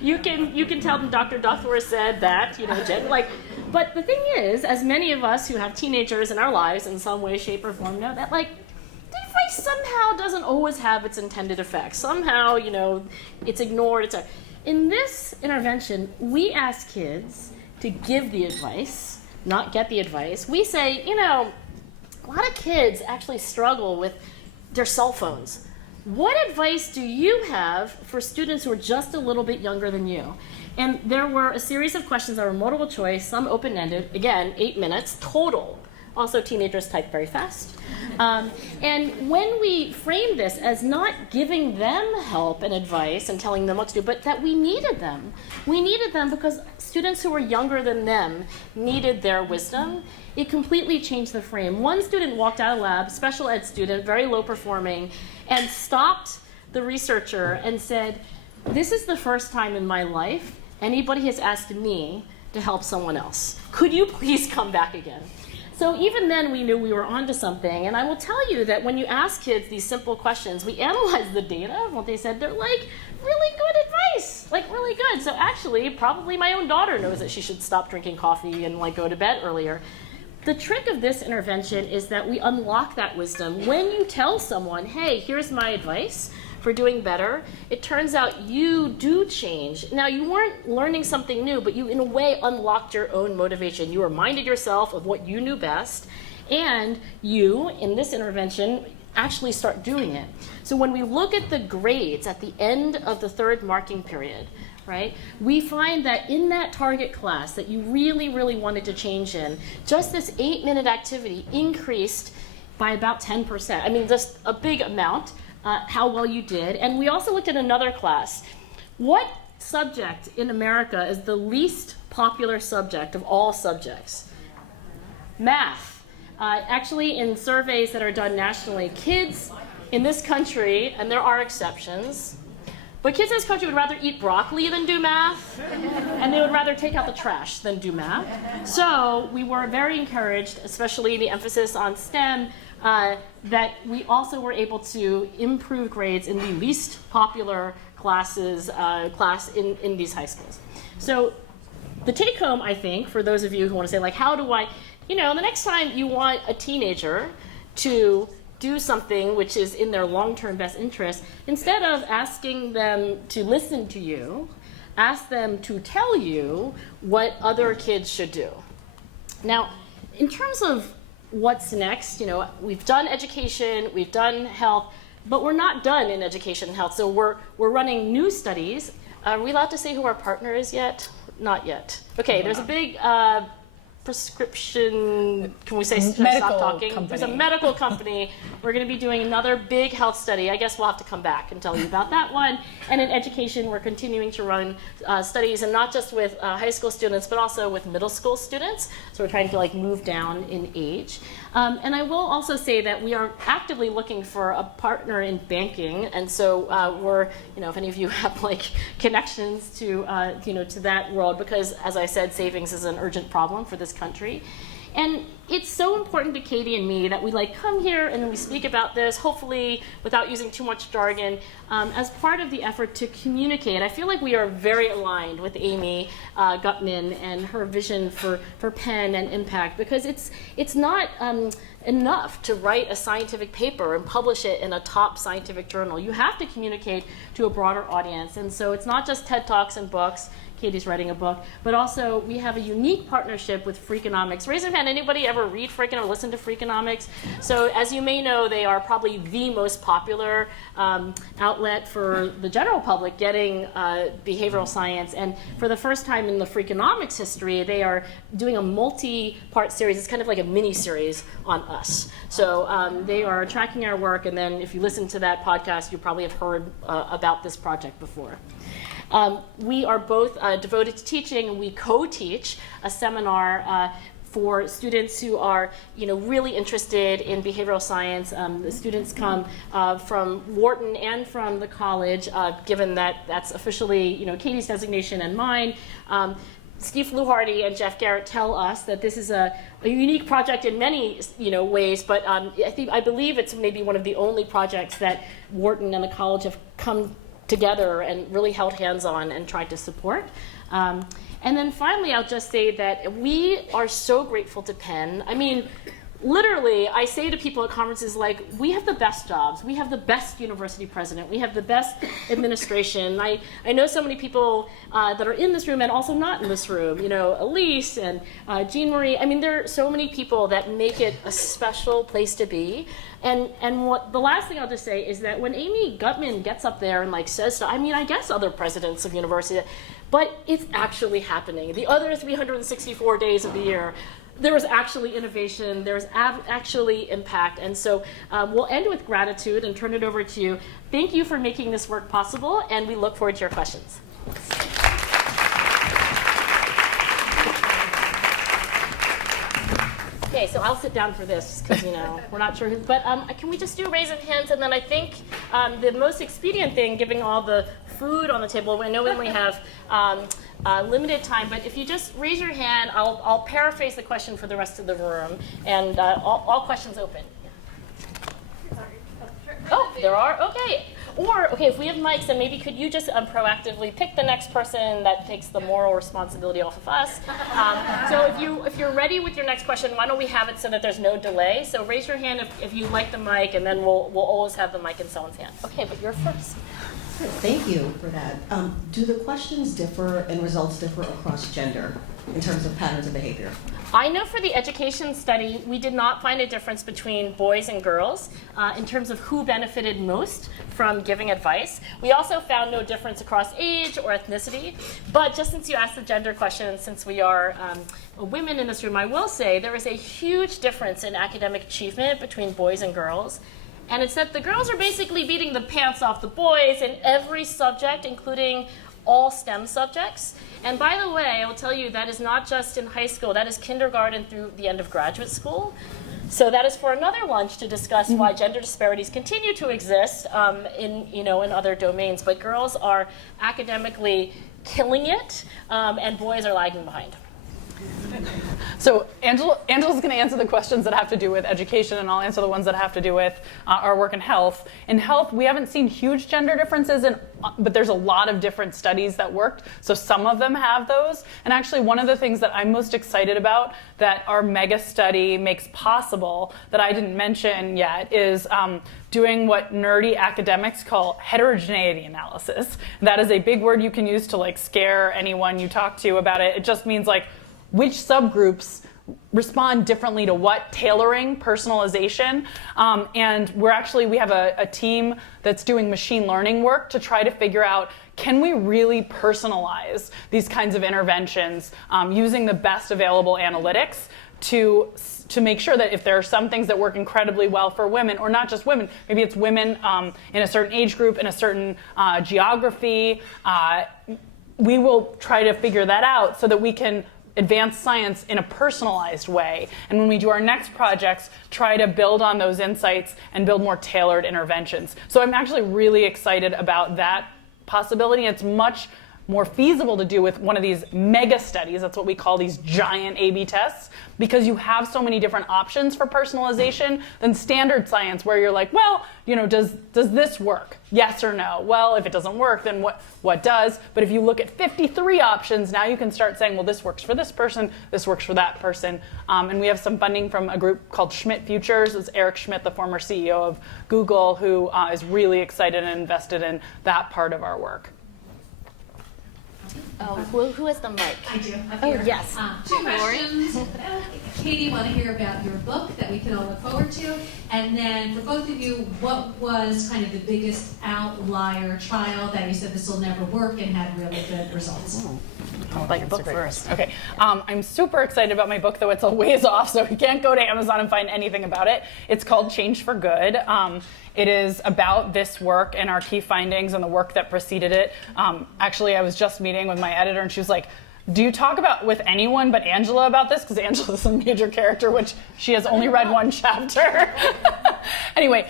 You can tell them Dr. Duckworth said that, but the thing is, as many of us who have teenagers in our lives in some way, shape, or form know that, like, the advice somehow doesn't always have its intended effect. Somehow, it's ignored. In this intervention, we ask kids to give the advice, not get the advice. We say, a lot of kids actually struggle with their cell phones. What advice do you have for students who are just a little bit younger than you? And there were a series of questions that were multiple choice, some open-ended, again, 8 minutes total. Also, teenagers type very fast. And when we framed this as not giving them help and advice and telling them what to do, but that we needed them. We needed them because students who were younger than them needed their wisdom. It completely changed the frame. One student walked out of lab, special ed student, very low performing, and stopped the researcher and said, this is the first time in my life anybody has asked me to help someone else. Could you please come back again? So even then we knew we were onto something, and I will tell you that when you ask kids these simple questions, we analyzed the data, what they said, they're like, really good advice, like really good. So actually, probably my own daughter knows that she should stop drinking coffee and like go to bed earlier. The trick of this intervention is that we unlock that wisdom. When you tell someone, hey, here's my advice for doing better, it turns out you do change. Now, you weren't learning something new, but you, in a way, unlocked your own motivation. You reminded yourself of what you knew best, and you, in this intervention, actually start doing it. So when we look at the grades at the end of the third marking period, right, we find that in that target class that you really, really wanted to change in, just this 8-minute activity increased by about 10%. I mean, just a big amount. How well you did. And we also looked at another class. What subject in America is the least popular subject of all subjects? Math. Actually, in surveys that are done nationally, kids in this country, and there are exceptions, but kids in this country would rather eat broccoli than do math, and they would rather take out the trash than do math. So we were very encouraged, especially the emphasis on STEM, that we also were able to improve grades in the least popular class in these high schools. So the take home, I think, for those of you who want to say, like, how do I, the next time you want a teenager to do something which is in their long-term best interest, instead of asking them to listen to you, ask them to tell you what other kids should do. Now, in terms of what's next, we've done education, we've done health, but we're not done in education and health. So we're running new studies. Are we allowed to say who our partner is yet? Not yet. Okay, there's a big prescription, can we say stop talking? Company. There's a medical company. We're going to be doing another big health study. I guess we'll have to come back and tell you about that one. And in education, we're continuing to run studies, and not just with high school students, but also with middle school students. So we're trying to move down in age. And I will also say that we are actively looking for a partner in banking, and so we're, if any of you have connections to, to that world, because as I said, savings is an urgent problem for this country. And it's so important to Katy and me that we come here and we speak about this, hopefully without using too much jargon, as part of the effort to communicate. I feel like we are very aligned with Amy Gutman and her vision for Penn and impact, because it's not enough to write a scientific paper and publish it in a top scientific journal. You have to communicate to a broader audience. And so it's not just TED Talks and books. Katie's writing a book, but also we have a unique partnership with Freakonomics. Raise your hand, anybody ever read Freakonomics or listen to Freakonomics? So as you may know, they are probably the most popular outlet for the general public getting behavioral science. And for the first time in the Freakonomics history, they are doing a multi-part series. It's kind of like a mini-series on us. So they are tracking our work, and then if you listen to that podcast, you probably have heard about this project before. We are both devoted to teaching, and we co-teach a seminar for students who are, really interested in behavioral science. The students come from Wharton and from the college, given that that's officially, Katie's designation and mine. Steve Fluharty and Jeff Garrett tell us that this is a unique project in many ways, but I believe it's maybe one of the only projects that Wharton and the college have come together and really held hands on and tried to support. And then finally, I'll just say that we are so grateful to Penn. I mean, literally, I say to people at conferences like, we have the best jobs, we have the best university president, we have the best administration. I know so many people that are in this room and also not in this room, Elise and Jean Marie. I mean, there are so many people that make it a special place to be. And what the last thing I'll just say is that when Amy Gutman gets up there and says stuff, I guess other presidents of universities, but it's actually happening. The other 364 days of the year, there is actually innovation, there's actually impact. And so we'll end with gratitude and turn it over to you. Thank you for making this work possible, and we look forward to your questions. Okay, so I'll sit down for this because we're not sure who. But can we just do raise of hands? And then I think the most expedient thing, given all the food on the table, I know we only have limited time, but if you just raise your hand, I'll paraphrase the question for the rest of the room, and all questions open. Yeah. Oh, there are. Okay. Or, if we have mics, then maybe could you just proactively pick the next person that takes the moral responsibility off of us. So if you're ready with your next question, why don't we have it so that there's no delay? So raise your hand if you like the mic, and then we'll always have the mic in someone's hand. Okay, but you're first. Thank you for that. Do the questions differ and results differ across gender in terms of patterns of behavior? I know for the education study, we did not find a difference between boys and girls in terms of who benefited most from giving advice. We also found no difference across age or ethnicity. But just since you asked the gender question, and since we are women in this room, I will say there is a huge difference in academic achievement between boys and girls. And it's that the girls are basically beating the pants off the boys in every subject, including all STEM subjects. And by the way, I will tell you that is not just in high school, that is kindergarten through the end of graduate school. So that is for another lunch to discuss why gender disparities continue to exist in other domains. But girls are academically killing it, and boys are lagging behind. So Angela's going to answer the questions that have to do with education, and I'll answer the ones that have to do with our work in health. In health, we haven't seen huge gender differences, but there's a lot of different studies that worked. So some of them have those. And actually, one of the things that I'm most excited about that our mega study makes possible that I didn't mention yet is doing what nerdy academics call heterogeneity analysis. That is a big word you can use to scare anyone you talk to about it. It just means which subgroups respond differently to what, tailoring, personalization. And we have a team that's doing machine learning work to try to figure out, can we really personalize these kinds of interventions using the best available analytics to make sure that if there are some things that work incredibly well for women, or not just women, maybe it's women in a certain age group, in a certain geography, we will try to figure that out so that we can advance science in a personalized way. And when we do our next projects, try to build on those insights and build more tailored interventions. So I'm actually really excited about that possibility. It's much more feasible to do with one of these mega studies. That's what we call these giant A/B tests, because you have so many different options for personalization than standard science, where you're like, well, does this work? Yes or no? Well, if it doesn't work, then what does? But if you look at 53 options, now you can start saying, well, this works for this person, this works for that person. And we have some funding from a group called Schmidt Futures. It's Eric Schmidt, the former CEO of Google, who is really excited and invested in that part of our work. Who has the mic? I do. Oh, yes. Two questions. Katie, want to hear about your book that we can all look forward to. And then for both of you, what was kind of the biggest outlier trial that you said this will never work and had really good results? How about your book first? Okay. I'm super excited about my book, though it's a ways off, so you can't go to Amazon and find anything about it. It's called Change for Good. It is about this work and our key findings and the work that preceded it. Actually, I was just meeting with my editor, and she was like, do you talk with anyone but Angela about this? Because Angela's a major character, which she has only read one chapter. Anyway,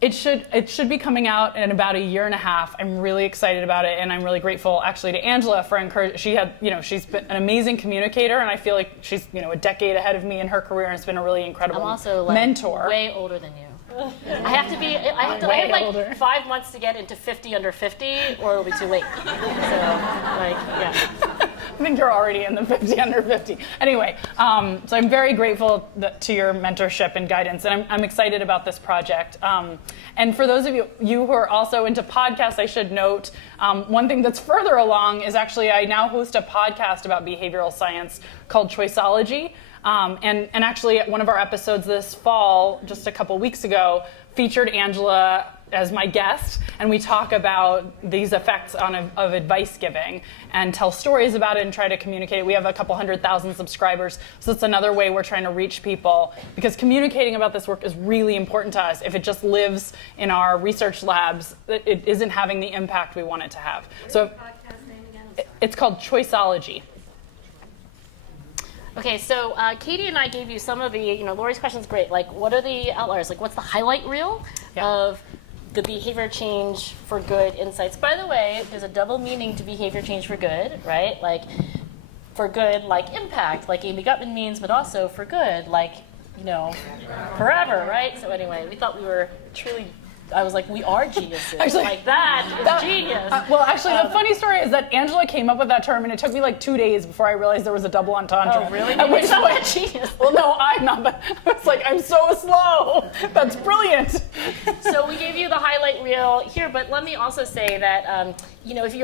it should be coming out in about a year and a half. I'm really excited about it, and I'm really grateful actually to Angela for encouraging. She's been an amazing communicator, and I feel like she's a decade ahead of me in her career, and it's been a really incredible I'm also mentor. Way older than you. I have like 5 months to get into 50 under 50, or it'll be too late. So, yeah. I think you're already in the 50 under 50. Anyway, so I'm very grateful to your mentorship and guidance, and I'm excited about this project. And for those of you who are also into podcasts, I should note one thing that's further along is actually I now host a podcast about behavioral science called Choiceology. And actually, one of our episodes this fall, just a couple weeks ago, featured Angela as my guest, and we talk about these effects of advice giving and tell stories about it and try to communicate. We have a couple 100,000 subscribers, so it's another way we're trying to reach people, because communicating about this work is really important to us. If it just lives in our research labs, it isn't having the impact we want it to have. So it's called Choiceology. Okay, so Katie and I gave you some of the, Lori's question's great. Like, what are the outliers? Like, what's the highlight reel of the behavior change for good insights? By the way, there's a double meaning to behavior change for good, right? Like, for good, like impact, like Amy Gutman means, but also for good, like, forever, right? So anyway, we thought we were truly, I was like, we are geniuses. Actually, like that is genius. Well, actually, the funny story is that Angela came up with that term, and it took me like 2 days before I realized there was a double entendre. Oh, really? At which not point, that genius. Well, no, I'm not. But I was like, I'm so slow. That's brilliant. So we gave you the highlight reel here, but let me also say that if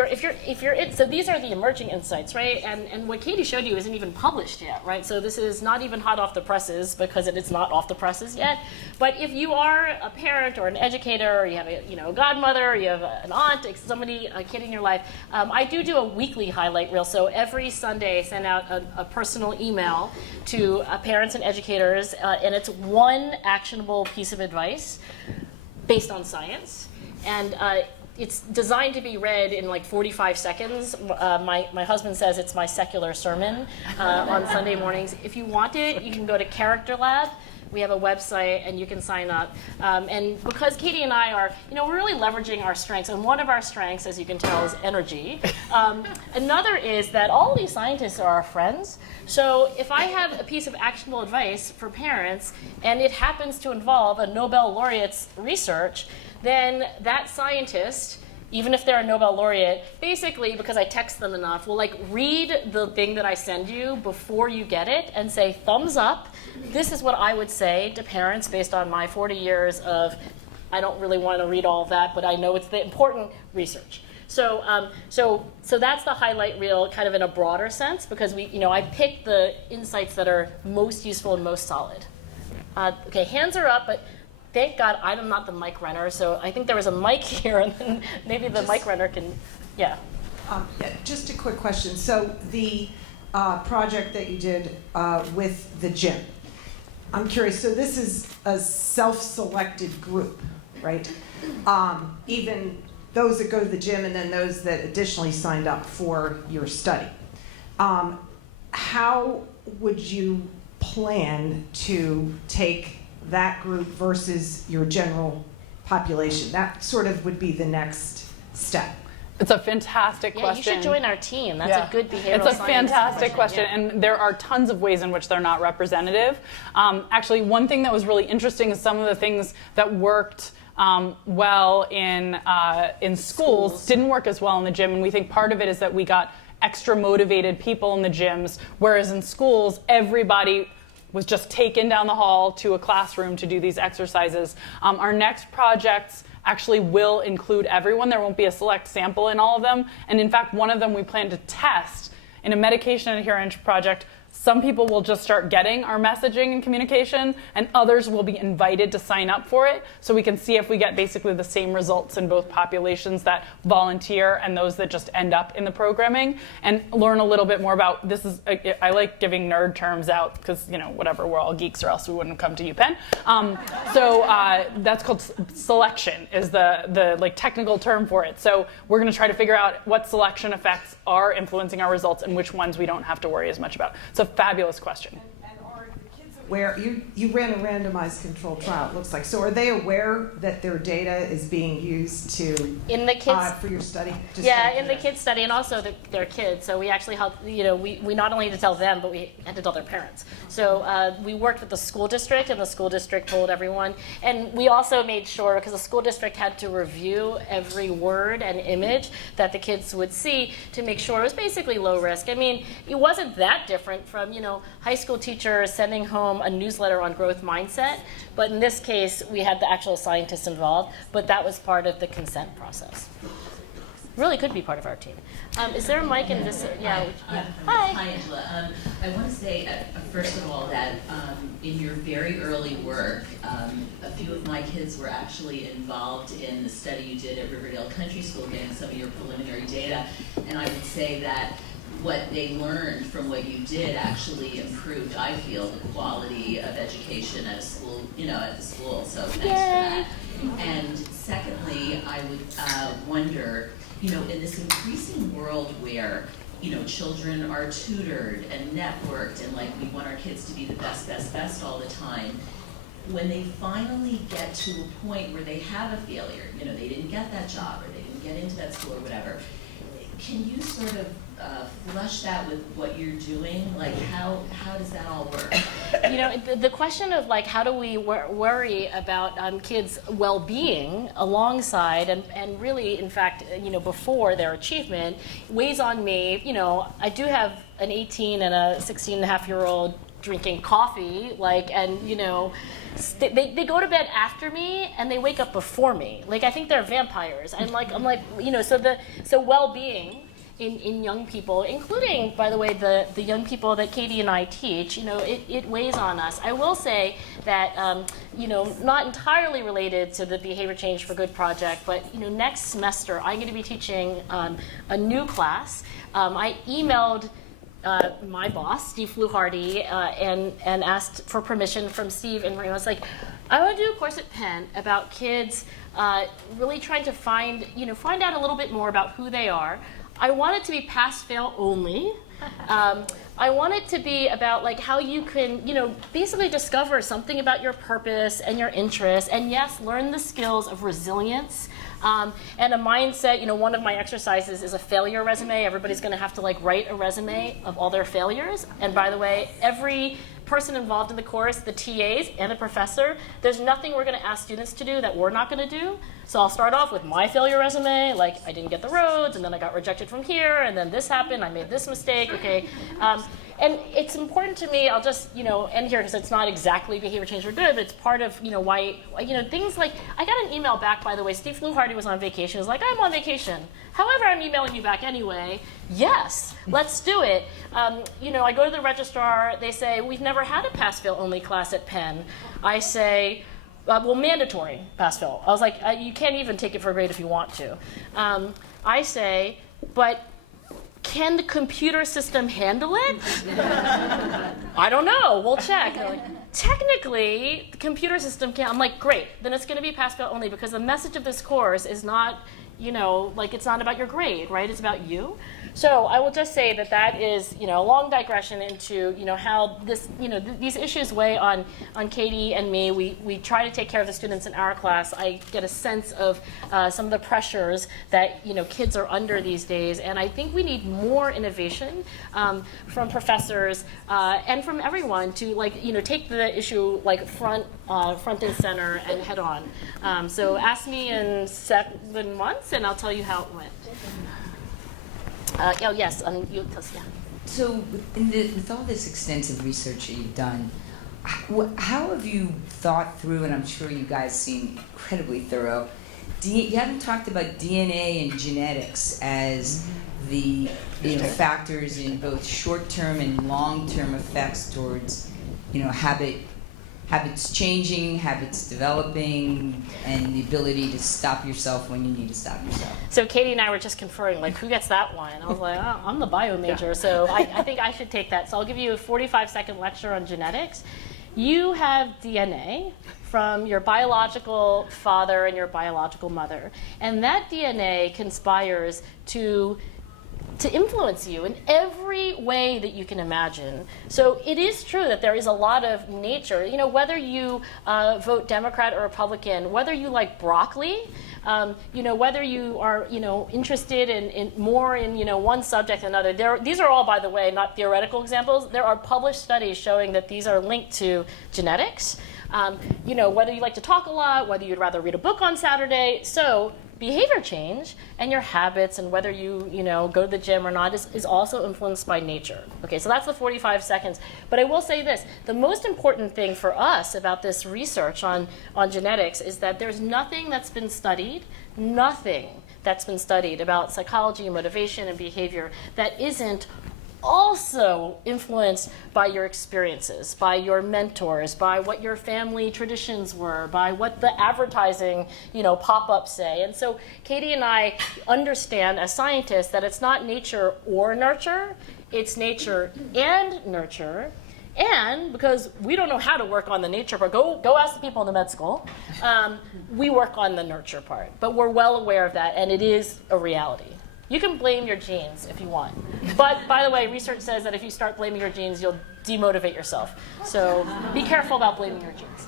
you're in, so these are the emerging insights, right? And what Katie showed you isn't even published yet, right? So this is not even hot off the presses because it is not off the presses yet. But if you are a parent or an educator, or you have a godmother, or you have an aunt, somebody, a kid in your life, I do a weekly highlight reel. So every Sunday, I send out a personal email to parents and educators, and it's one actionable piece of advice based on science. And it's designed to be read in like 45 seconds. My husband says it's my secular sermon on Sunday mornings. If you want it, you can go to Character Lab. We have a website, and you can sign up. And because Katie and I are, we're really leveraging our strengths, and one of our strengths, as you can tell, is energy. Another is that all of these scientists are our friends. So if I have a piece of actionable advice for parents, and it happens to involve a Nobel laureate's research, then that scientist, even if they're a Nobel laureate, basically, because I text them enough, will read the thing that I send you before you get it and say, thumbs up. This is what I would say to parents based on my 40 years of, I don't really want to read all of that, but I know it's the important research. So that's the highlight reel kind of in a broader sense, because I picked the insights that are most useful and most solid. Okay, hands are up, but thank God I'm not the mic runner, so I think there was a mic here, and then maybe the mic runner can, yeah. Just a quick question. So the project that you did with the gym, I'm curious, so this is a self-selected group, right? Even those that go to the gym and then those that additionally signed up for your study. How would you plan to take that group versus your general population? That sort of would be the next step. It's a fantastic Yeah, question. you should join our team. That's a good behavioral It's a science fantastic question, yeah. and there are tons of ways in which they're not representative. Actually, one thing that was really interesting is some of the things that worked well in schools didn't work as well in the gym, and we think part of it is that we got extra motivated people in the gyms, whereas in schools, everybody was just taken down the hall to a classroom to do these exercises. Our next projects actually will include everyone. There won't be a select sample in all of them. And in fact, one of them we plan to test in a medication adherence project. Some people will just start getting our messaging and communication, and others will be invited to sign up for it, so we can see if we get basically the same results in both populations that volunteer and those that just end up in the programming, and learn a little bit more about this. I like giving nerd terms out because, whatever, we're all geeks or else we wouldn't come to UPenn. So that's called selection, is the technical term for it. So we're going to try to figure out what selection effects are influencing our results and which ones we don't have to worry as much about. It's a fabulous question. And are the kids aware, you ran a randomized controlled trial, it looks like. So are they aware that their data is being used to In the kids, for your study? in the kids study, and also their kids. So we actually helped, we not only had to tell them, but we had to tell their parents. So we worked with the school district, and the school district told everyone. And we also made sure, because the school district had to review every word and image that the kids would see to make sure it was basically low risk. I mean, it wasn't that different from, high school teachers sending home a newsletter on growth mindset. But in this case, we had the actual scientists involved, but that was part of the consent process. Really could be part of our team. Is there a mic in this? Yeah. Hi. Hi, Angela. I want to say, first of all, that in your very early work, a few of my kids were actually involved in the study you did at Riverdale Country School, getting some of your preliminary data. And I would say that what they learned from what you did actually improved, I feel, the quality of education at a school, at the school. So thanks for that. And secondly, I would wonder, in this increasing world where, children are tutored and networked, and we want our kids to be the best all the time, when they finally get to a point where they have a failure, they didn't get that job or they didn't get into that school or whatever, can you sort of flush that with what you're doing? How does that all work? The question of how do we worry about kids' well-being alongside and really, in fact, before their achievement weighs on me. I do have an 18 and a 16-and-a-half-year-old drinking coffee, and they go to bed after me and they wake up before me. I think they're vampires. I'm like, so well-being in young people, including, by the way, the young people that Katy and I teach, it weighs on us. I will say that, not entirely related to the Behavior Change for Good project, but, next semester I'm going to be teaching a new class. I emailed my boss, Steve Fluharty, and asked for permission from Steve, and I was like, I want to do a course at Penn about kids really trying to find out a little bit more about who they are. I want it to be pass-fail only. I want it to be about how you can, basically discover something about your purpose and your interests, and yes, learn the skills of resilience and a mindset. One of my exercises is a failure resume. Everybody's going to have to write a resume of all their failures. And by the way, every person involved in the course, the TAs and the professor, there's nothing we're going to ask students to do that we're not going to do. So I'll start off with my failure resume, I didn't get the roads, and then I got rejected from here, and then this happened, I made this mistake, okay. And it's important to me, I'll just, end here because it's not exactly behavior change for good, but it's part of, why, things I got an email back, by the way, Steve Fluharty was on vacation, he was like, I'm on vacation. However, I'm emailing you back anyway. Yes, let's do it. I go to the registrar, they say, we've never had a pass-fail only class at Penn. I say, mandatory pass-fail. I was like, you can't even take it for a grade if you want to. I say, but can the computer system handle it? I don't know, we'll check. They're like, technically, the computer system can. I'm like, great, then it's going to be pass-fail only because the message of this course is not like it's not about your grade, right? It's about you. So I will just say that is, a long digression into, how this, these issues weigh on Katy and me. We try to take care of the students in our class. I get a sense of some of the pressures that, kids are under these days. And I think we need more innovation from professors and from everyone to, take the issue, front and center and head on. So ask me in 7 months and I'll tell you how it went. Yes, you tell us, yeah. So with all this extensive research that you've done, how have you thought through, and I'm sure you guys seem incredibly thorough, you haven't talked about DNA and genetics as the factors in both short-term and long-term effects towards habits changing, habits developing, and the ability to stop yourself when you need to stop yourself. So Katy and I were just conferring, who gets that one? I was like, oh, I'm the bio major, so I think I should take that. So I'll give you a 45-second lecture on genetics. You have DNA from your biological father and your biological mother, and that DNA conspires to influence you in every way that you can imagine. So it is true that there is a lot of nature. Whether you vote Democrat or Republican, whether you like broccoli, whether you are, interested in more in, one subject than another. These are all, by the way, not theoretical examples. There are published studies showing that these are linked to genetics. Whether you like to talk a lot, whether you'd rather read a book on Saturday. So behavior change and your habits and whether you go to the gym or not is also influenced by nature. Okay, so that's the 45 seconds. But I will say this, the most important thing for us about this research on genetics is that there's nothing that's been studied about psychology, motivation, and behavior that isn't also influenced by your experiences, by your mentors, by what your family traditions were, by what the advertising, pop-ups say. And so Katy and I understand as scientists that it's not nature or nurture, it's nature and nurture. And because we don't know how to work on the nature part, go ask the people in the med school, we work on the nurture part. But we're well aware of that, and it is a reality. You can blame your genes if you want. But by the way, research says that if you start blaming your genes, you'll demotivate yourself. So be careful about blaming your genes.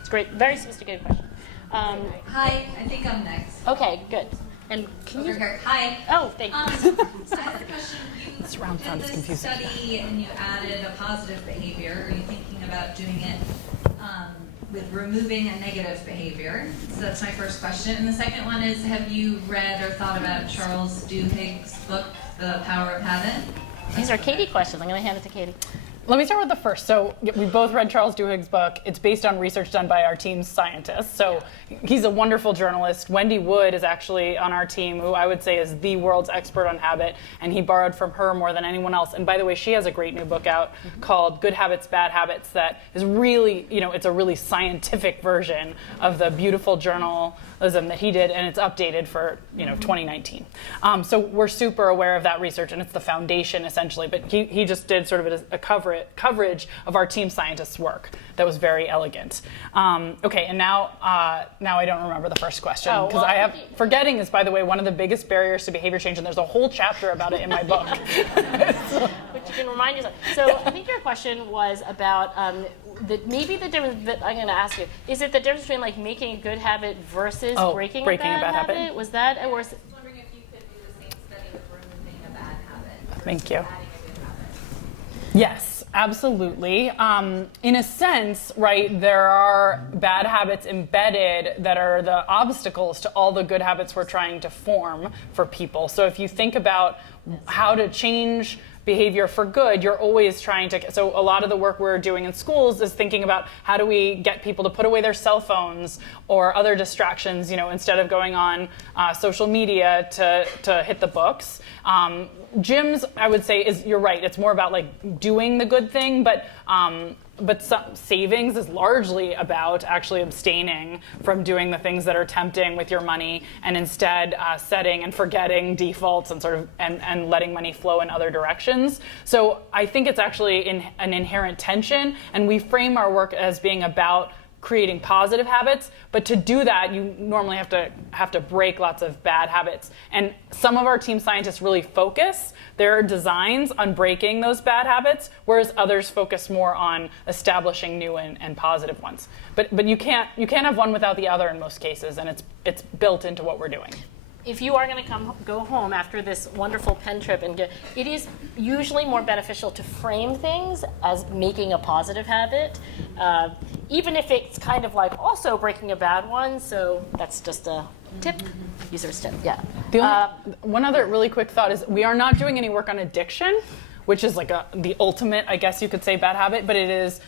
It's great. Very sophisticated question. Hi, I think I'm next. Okay, good. And can you? Here. Hi. Oh, thank you. So I have a question. You This round sound is did this confusing. study and you added a positive behavior. Are you thinking about doing it with removing a negative behavior? So that's my first question. And the second one is, have you read or thought about Charles Duhigg's book, The Power of Habit? These are Katy questions. I'm going to hand it to Katy. Let me start with the first. So we both read Charles Duhigg's book. It's based on research done by our team's scientists. So he's a wonderful journalist. Wendy Wood is actually on our team, who I would say is the world's expert on habit, and he borrowed from her more than anyone else. And by the way, she has a great new book out called Good Habits, Bad Habits that is really, it's a really scientific version of the beautiful journalism that he did, and it's updated for, 2019. So we're super aware of that research, and it's the foundation essentially. But he just did sort of a coverage of our team scientists' work that was very elegant. Okay, and now I don't remember the first question because forgetting is, by the way, one of the biggest barriers to behavior change, and there's a whole chapter about it in my book. Which you can remind yourself. So I think your question was about maybe the difference that I'm going to ask you. Is it the difference between making a good habit versus breaking a bad habit? Was that or? I was wondering if you could do the same study with removing a bad habit. Thank you. Adding a good habit. Yes, absolutely. In a sense, right, there are bad habits embedded that are the obstacles to all the good habits we're trying to form for people. So if you think about how to change behavior for good, you're always trying to, so a lot of the work we're doing in schools is thinking about how do we get people to put away their cell phones or other distractions, instead of going on social media to hit the books. Gyms, I would say, you're right, it's more about doing the good thing, but some savings is largely about actually abstaining from doing the things that are tempting with your money, and instead setting and forgetting defaults and and letting money flow in other directions. So I think it's actually an inherent tension, and we frame our work as being about creating positive habits, but to do that, you normally have to break lots of bad habits. And some of our team scientists really focus their designs on breaking those bad habits, whereas others focus more on establishing new and positive ones. But you can't have one without the other in most cases, and it's built into what we're doing. If you are going to go home after this wonderful Penn trip it is usually more beneficial to frame things as making a positive habit, even if it's kind of like also breaking a bad one. So that's just a tip, user's tip, yeah. One other really quick thought is we are not doing any work on addiction, which is like the ultimate, I guess you could say, bad habit, but it is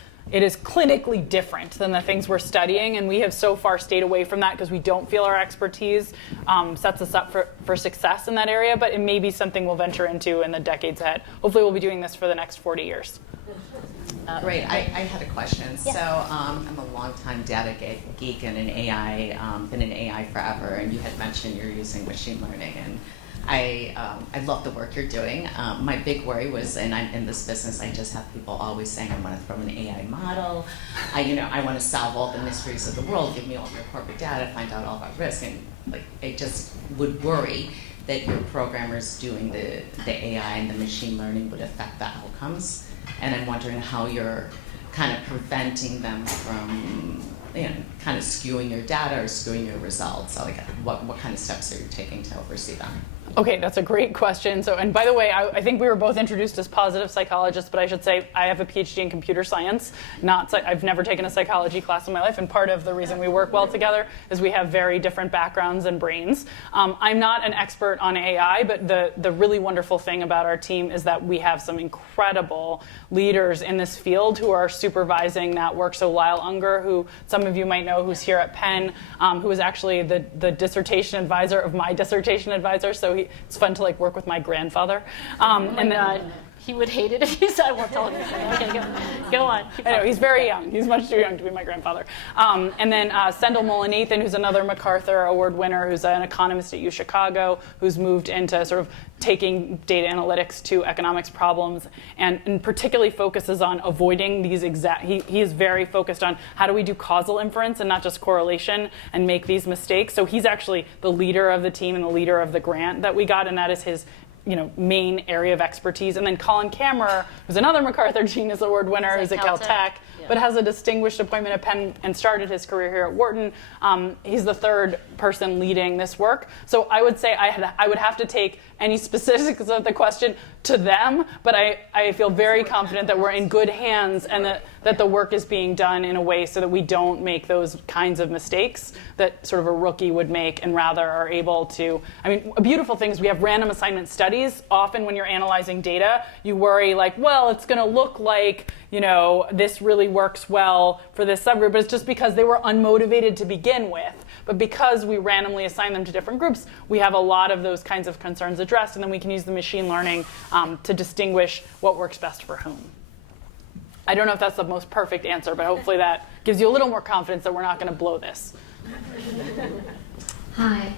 clinically different than the things we're studying, and we have so far stayed away from that because we don't feel our expertise sets us up for success in that area, but it may be something we'll venture into in the decades ahead. Hopefully we'll be doing this for the next 40 years. Great, I had a question. Yeah. So I'm a longtime data geek and in AI, been in AI forever, and you had mentioned you're using machine learning, and I love the work you're doing. My big worry was, and I'm in this business, I just have people always saying, I want to throw an AI model. I want to solve all the mysteries of the world. Give me all your corporate data, find out all about risk. And like, I just would worry that your programmers doing the AI and the machine learning would affect the outcomes. And I'm wondering how you're kind of preventing them from kind of skewing your data or skewing your results. So like, what kind of steps are you taking to oversee them? Okay, that's a great question. So, and by the way, I think we were both introduced as positive psychologists, but I should say I have a PhD in computer science. I've never taken a psychology class in my life, and part of the reason we work well together is we have very different backgrounds and brains. I'm not an expert on AI, but the really wonderful thing about our team is that we have some incredible leaders in this field who are supervising that work. So Lyle Unger, who some of you might know, who's here at Penn, who was actually the dissertation advisor of my dissertation advisor. So it's fun to like work with my grandfather. And then, he would hate it if you said I won't tell him anything. Okay, go on. I know, he's very young. He's much too young to be my grandfather. And then Sendhil Mullainathan, who's another MacArthur Award winner, who's an economist at UChicago, who's moved into sort of taking data analytics to economics problems, and particularly focuses on avoiding these he is very focused on how do we do causal inference and not just correlation and make these mistakes. So he's actually the leader of the team and the leader of the grant that we got, and that is his main area of expertise. And then Colin Kammerer, who's another MacArthur Genius Award winner, who's at Caltech, but has a distinguished appointment at Penn and started his career here at Wharton. He's the third person leading this work. So I would say I would have to take any specifics of the question to them, but I feel very confident that we're in good hands and that the work is being done in a way so that we don't make those kinds of mistakes that sort of a rookie would make, and rather are able to, a beautiful thing is we have random assignment studies. Often when you're analyzing data, you worry like, well, it's gonna look like, this really works well for this subgroup, but it's just because they were unmotivated to begin with. But because we randomly assign them to different groups, we have a lot of those kinds of concerns addressed, and then we can use the machine learning to distinguish what works best for whom. I don't know if that's the most perfect answer, but hopefully that gives you a little more confidence that we're not going to blow this. Hi.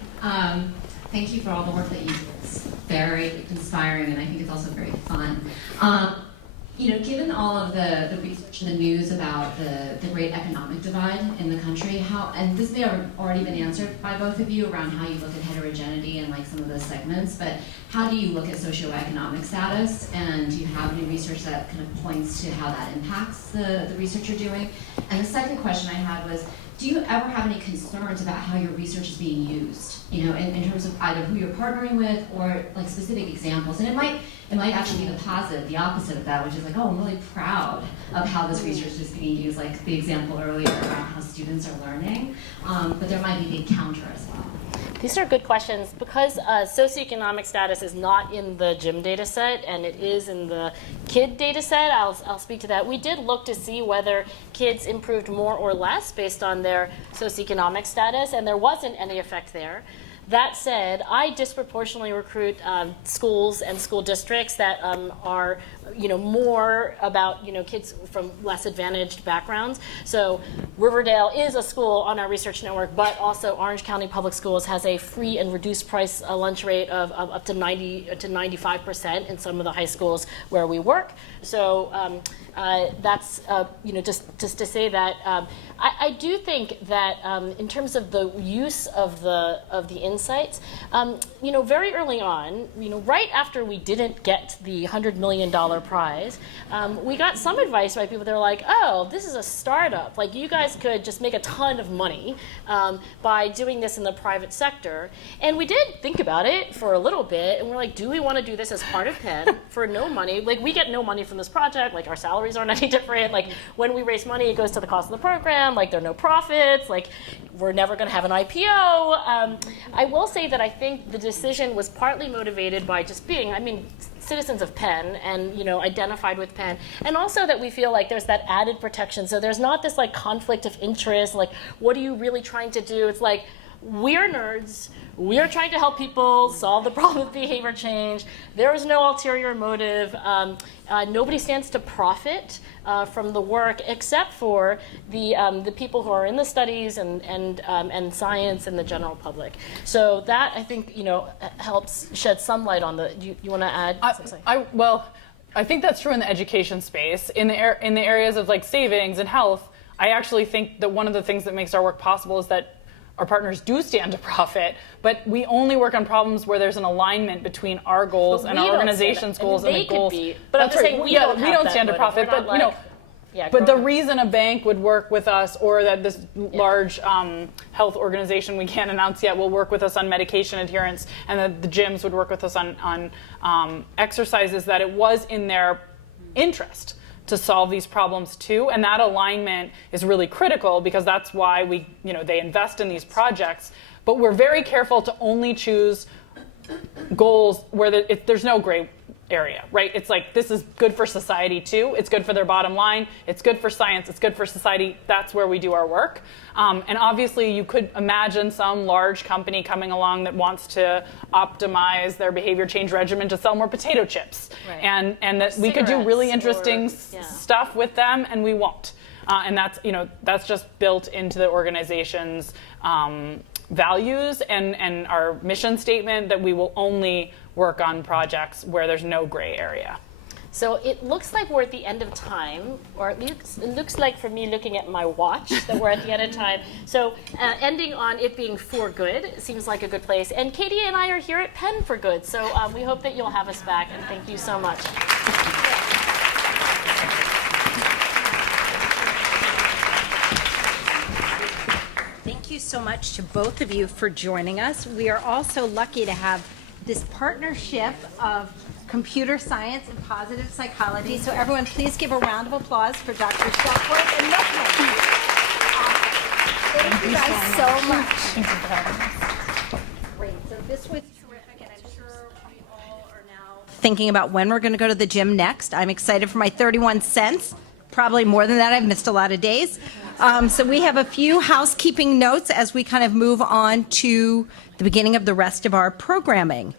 Thank you for all the work that you do. It's very inspiring, and I think it's also very fun. Given all of the research and the news about the great economic divide in the country, and this may have already been answered by both of you around how you look at heterogeneity and like some of those segments, but how do you look at socioeconomic status, and do you have any research that kind of points to how that impacts the research you're doing? And the second question I had was, do you ever have any concerns about how your research is being used, in terms of either who you're partnering with or like specific examples? And it might actually be the opposite of that, which is like, oh, I'm really proud of how this research is being used, like the example earlier around how students are learning, but there might be a counter as well. These are good questions. Because socioeconomic status is not in the GYM data set and it is in the KID data set, I'll speak to that. We did look to see whether kids improved more or less based on their socioeconomic status, and there wasn't any effect there. That said, I disproportionately recruit schools and school districts that are, more about, kids from less advantaged backgrounds. So Riverdale is a school on our research network, but also Orange County Public Schools has a free and reduced price lunch rate of up to 90 to 95% in some of the high schools where we work. So that's, just to say that I do think that in terms of the use of the insights, very early on, right after we didn't get the $100 million prize, we got some advice by people that were like, oh, this is a startup. Like, you guys could just make a ton of money by doing this in the private sector. And we did think about it for a little bit, and we're like, do we want to do this as part of Penn for no money? Like, we get no money from this project. Like, our salaries aren't any different. Like, when we raise money, it goes to the cost of the program. Like, there are no profits. Like, we're never going to have an IPO. I will say that I think the decision was partly motivated by just being, citizens of Penn and, identified with Penn. And also that we feel like there's that added protection. So there's not this like conflict of interest, like, what are you really trying to do? It's like, we're nerds. We're trying to help people solve the problem of behavior change. There is no ulterior motive. Nobody stands to profit from the work except for the people who are in the studies and science and the general public. So that, I think, helps shed some light on the. You want to add? I think that's true in the education space. In the areas of like savings and health, I actually think that one of the things that makes our work possible is that our partners do stand to profit, but we only work on problems where there's an alignment between our goals and our organization's goals and the goals. But I'm just saying we don't stand to profit, but but the reason a bank would work with us, or that this large health organization we can't announce yet will work with us on medication adherence, and that the gyms would work with us on exercise, is that it was in their interest to solve these problems too, and that alignment is really critical because that's why they invest in these projects. But we're very careful to only choose goals where there's no gray area, right? It's like, this is good for society too. It's good for their bottom line. It's good for science. It's good for society. That's where we do our work. And obviously, you could imagine some large company coming along that wants to optimize their behavior change regimen to sell more potato chips, right. and that we could do really interesting stuff with them, and we won't. And that's just built into the organization's values and our mission statement, that we will only work on projects where there's no gray area. So it looks like we're at the end of time, or at least it looks like, for me looking at my watch, that we're at the end of time. So ending on it being for good seems like a good place. And Katy and I are here at Penn for good. So we hope that you'll have us back, and thank you so much. Thank you so much to both of you for joining us. We are also lucky to have this partnership of computer science and positive psychology. So everyone, please give a round of applause for Dr. Duckworth and Milkman. Thank you guys so much. Thank you for having us. Great. So this was terrific, and I'm sure we all are now thinking about when we're going to go to the gym next. I'm excited for my 31 cents. Probably more than that. I've missed a lot of days. So we have a few housekeeping notes as we kind of move on to the beginning of the rest of our programming.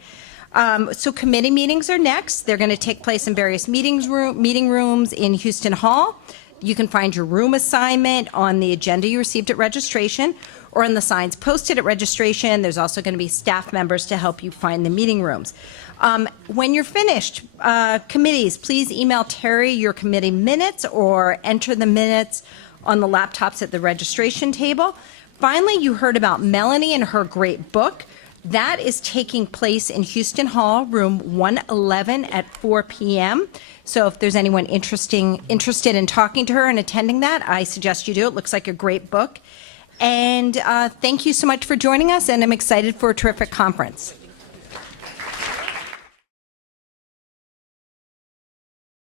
So committee meetings are next. They're going to take place in various meeting rooms in Houston Hall. You can find your room assignment on the agenda you received at registration or on the signs posted at registration. There's also going to be staff members to help you find the meeting rooms. When you're finished, committees, please email Terry your committee minutes or enter the minutes on the laptops at the registration table. Finally, you heard about Melanie and her great book. That is taking place in Houston Hall, room 111 at 4 p.m. So if there's anyone interested in talking to her and attending that, I suggest you do. It looks like a great book. And thank you so much for joining us, and I'm excited for a terrific conference.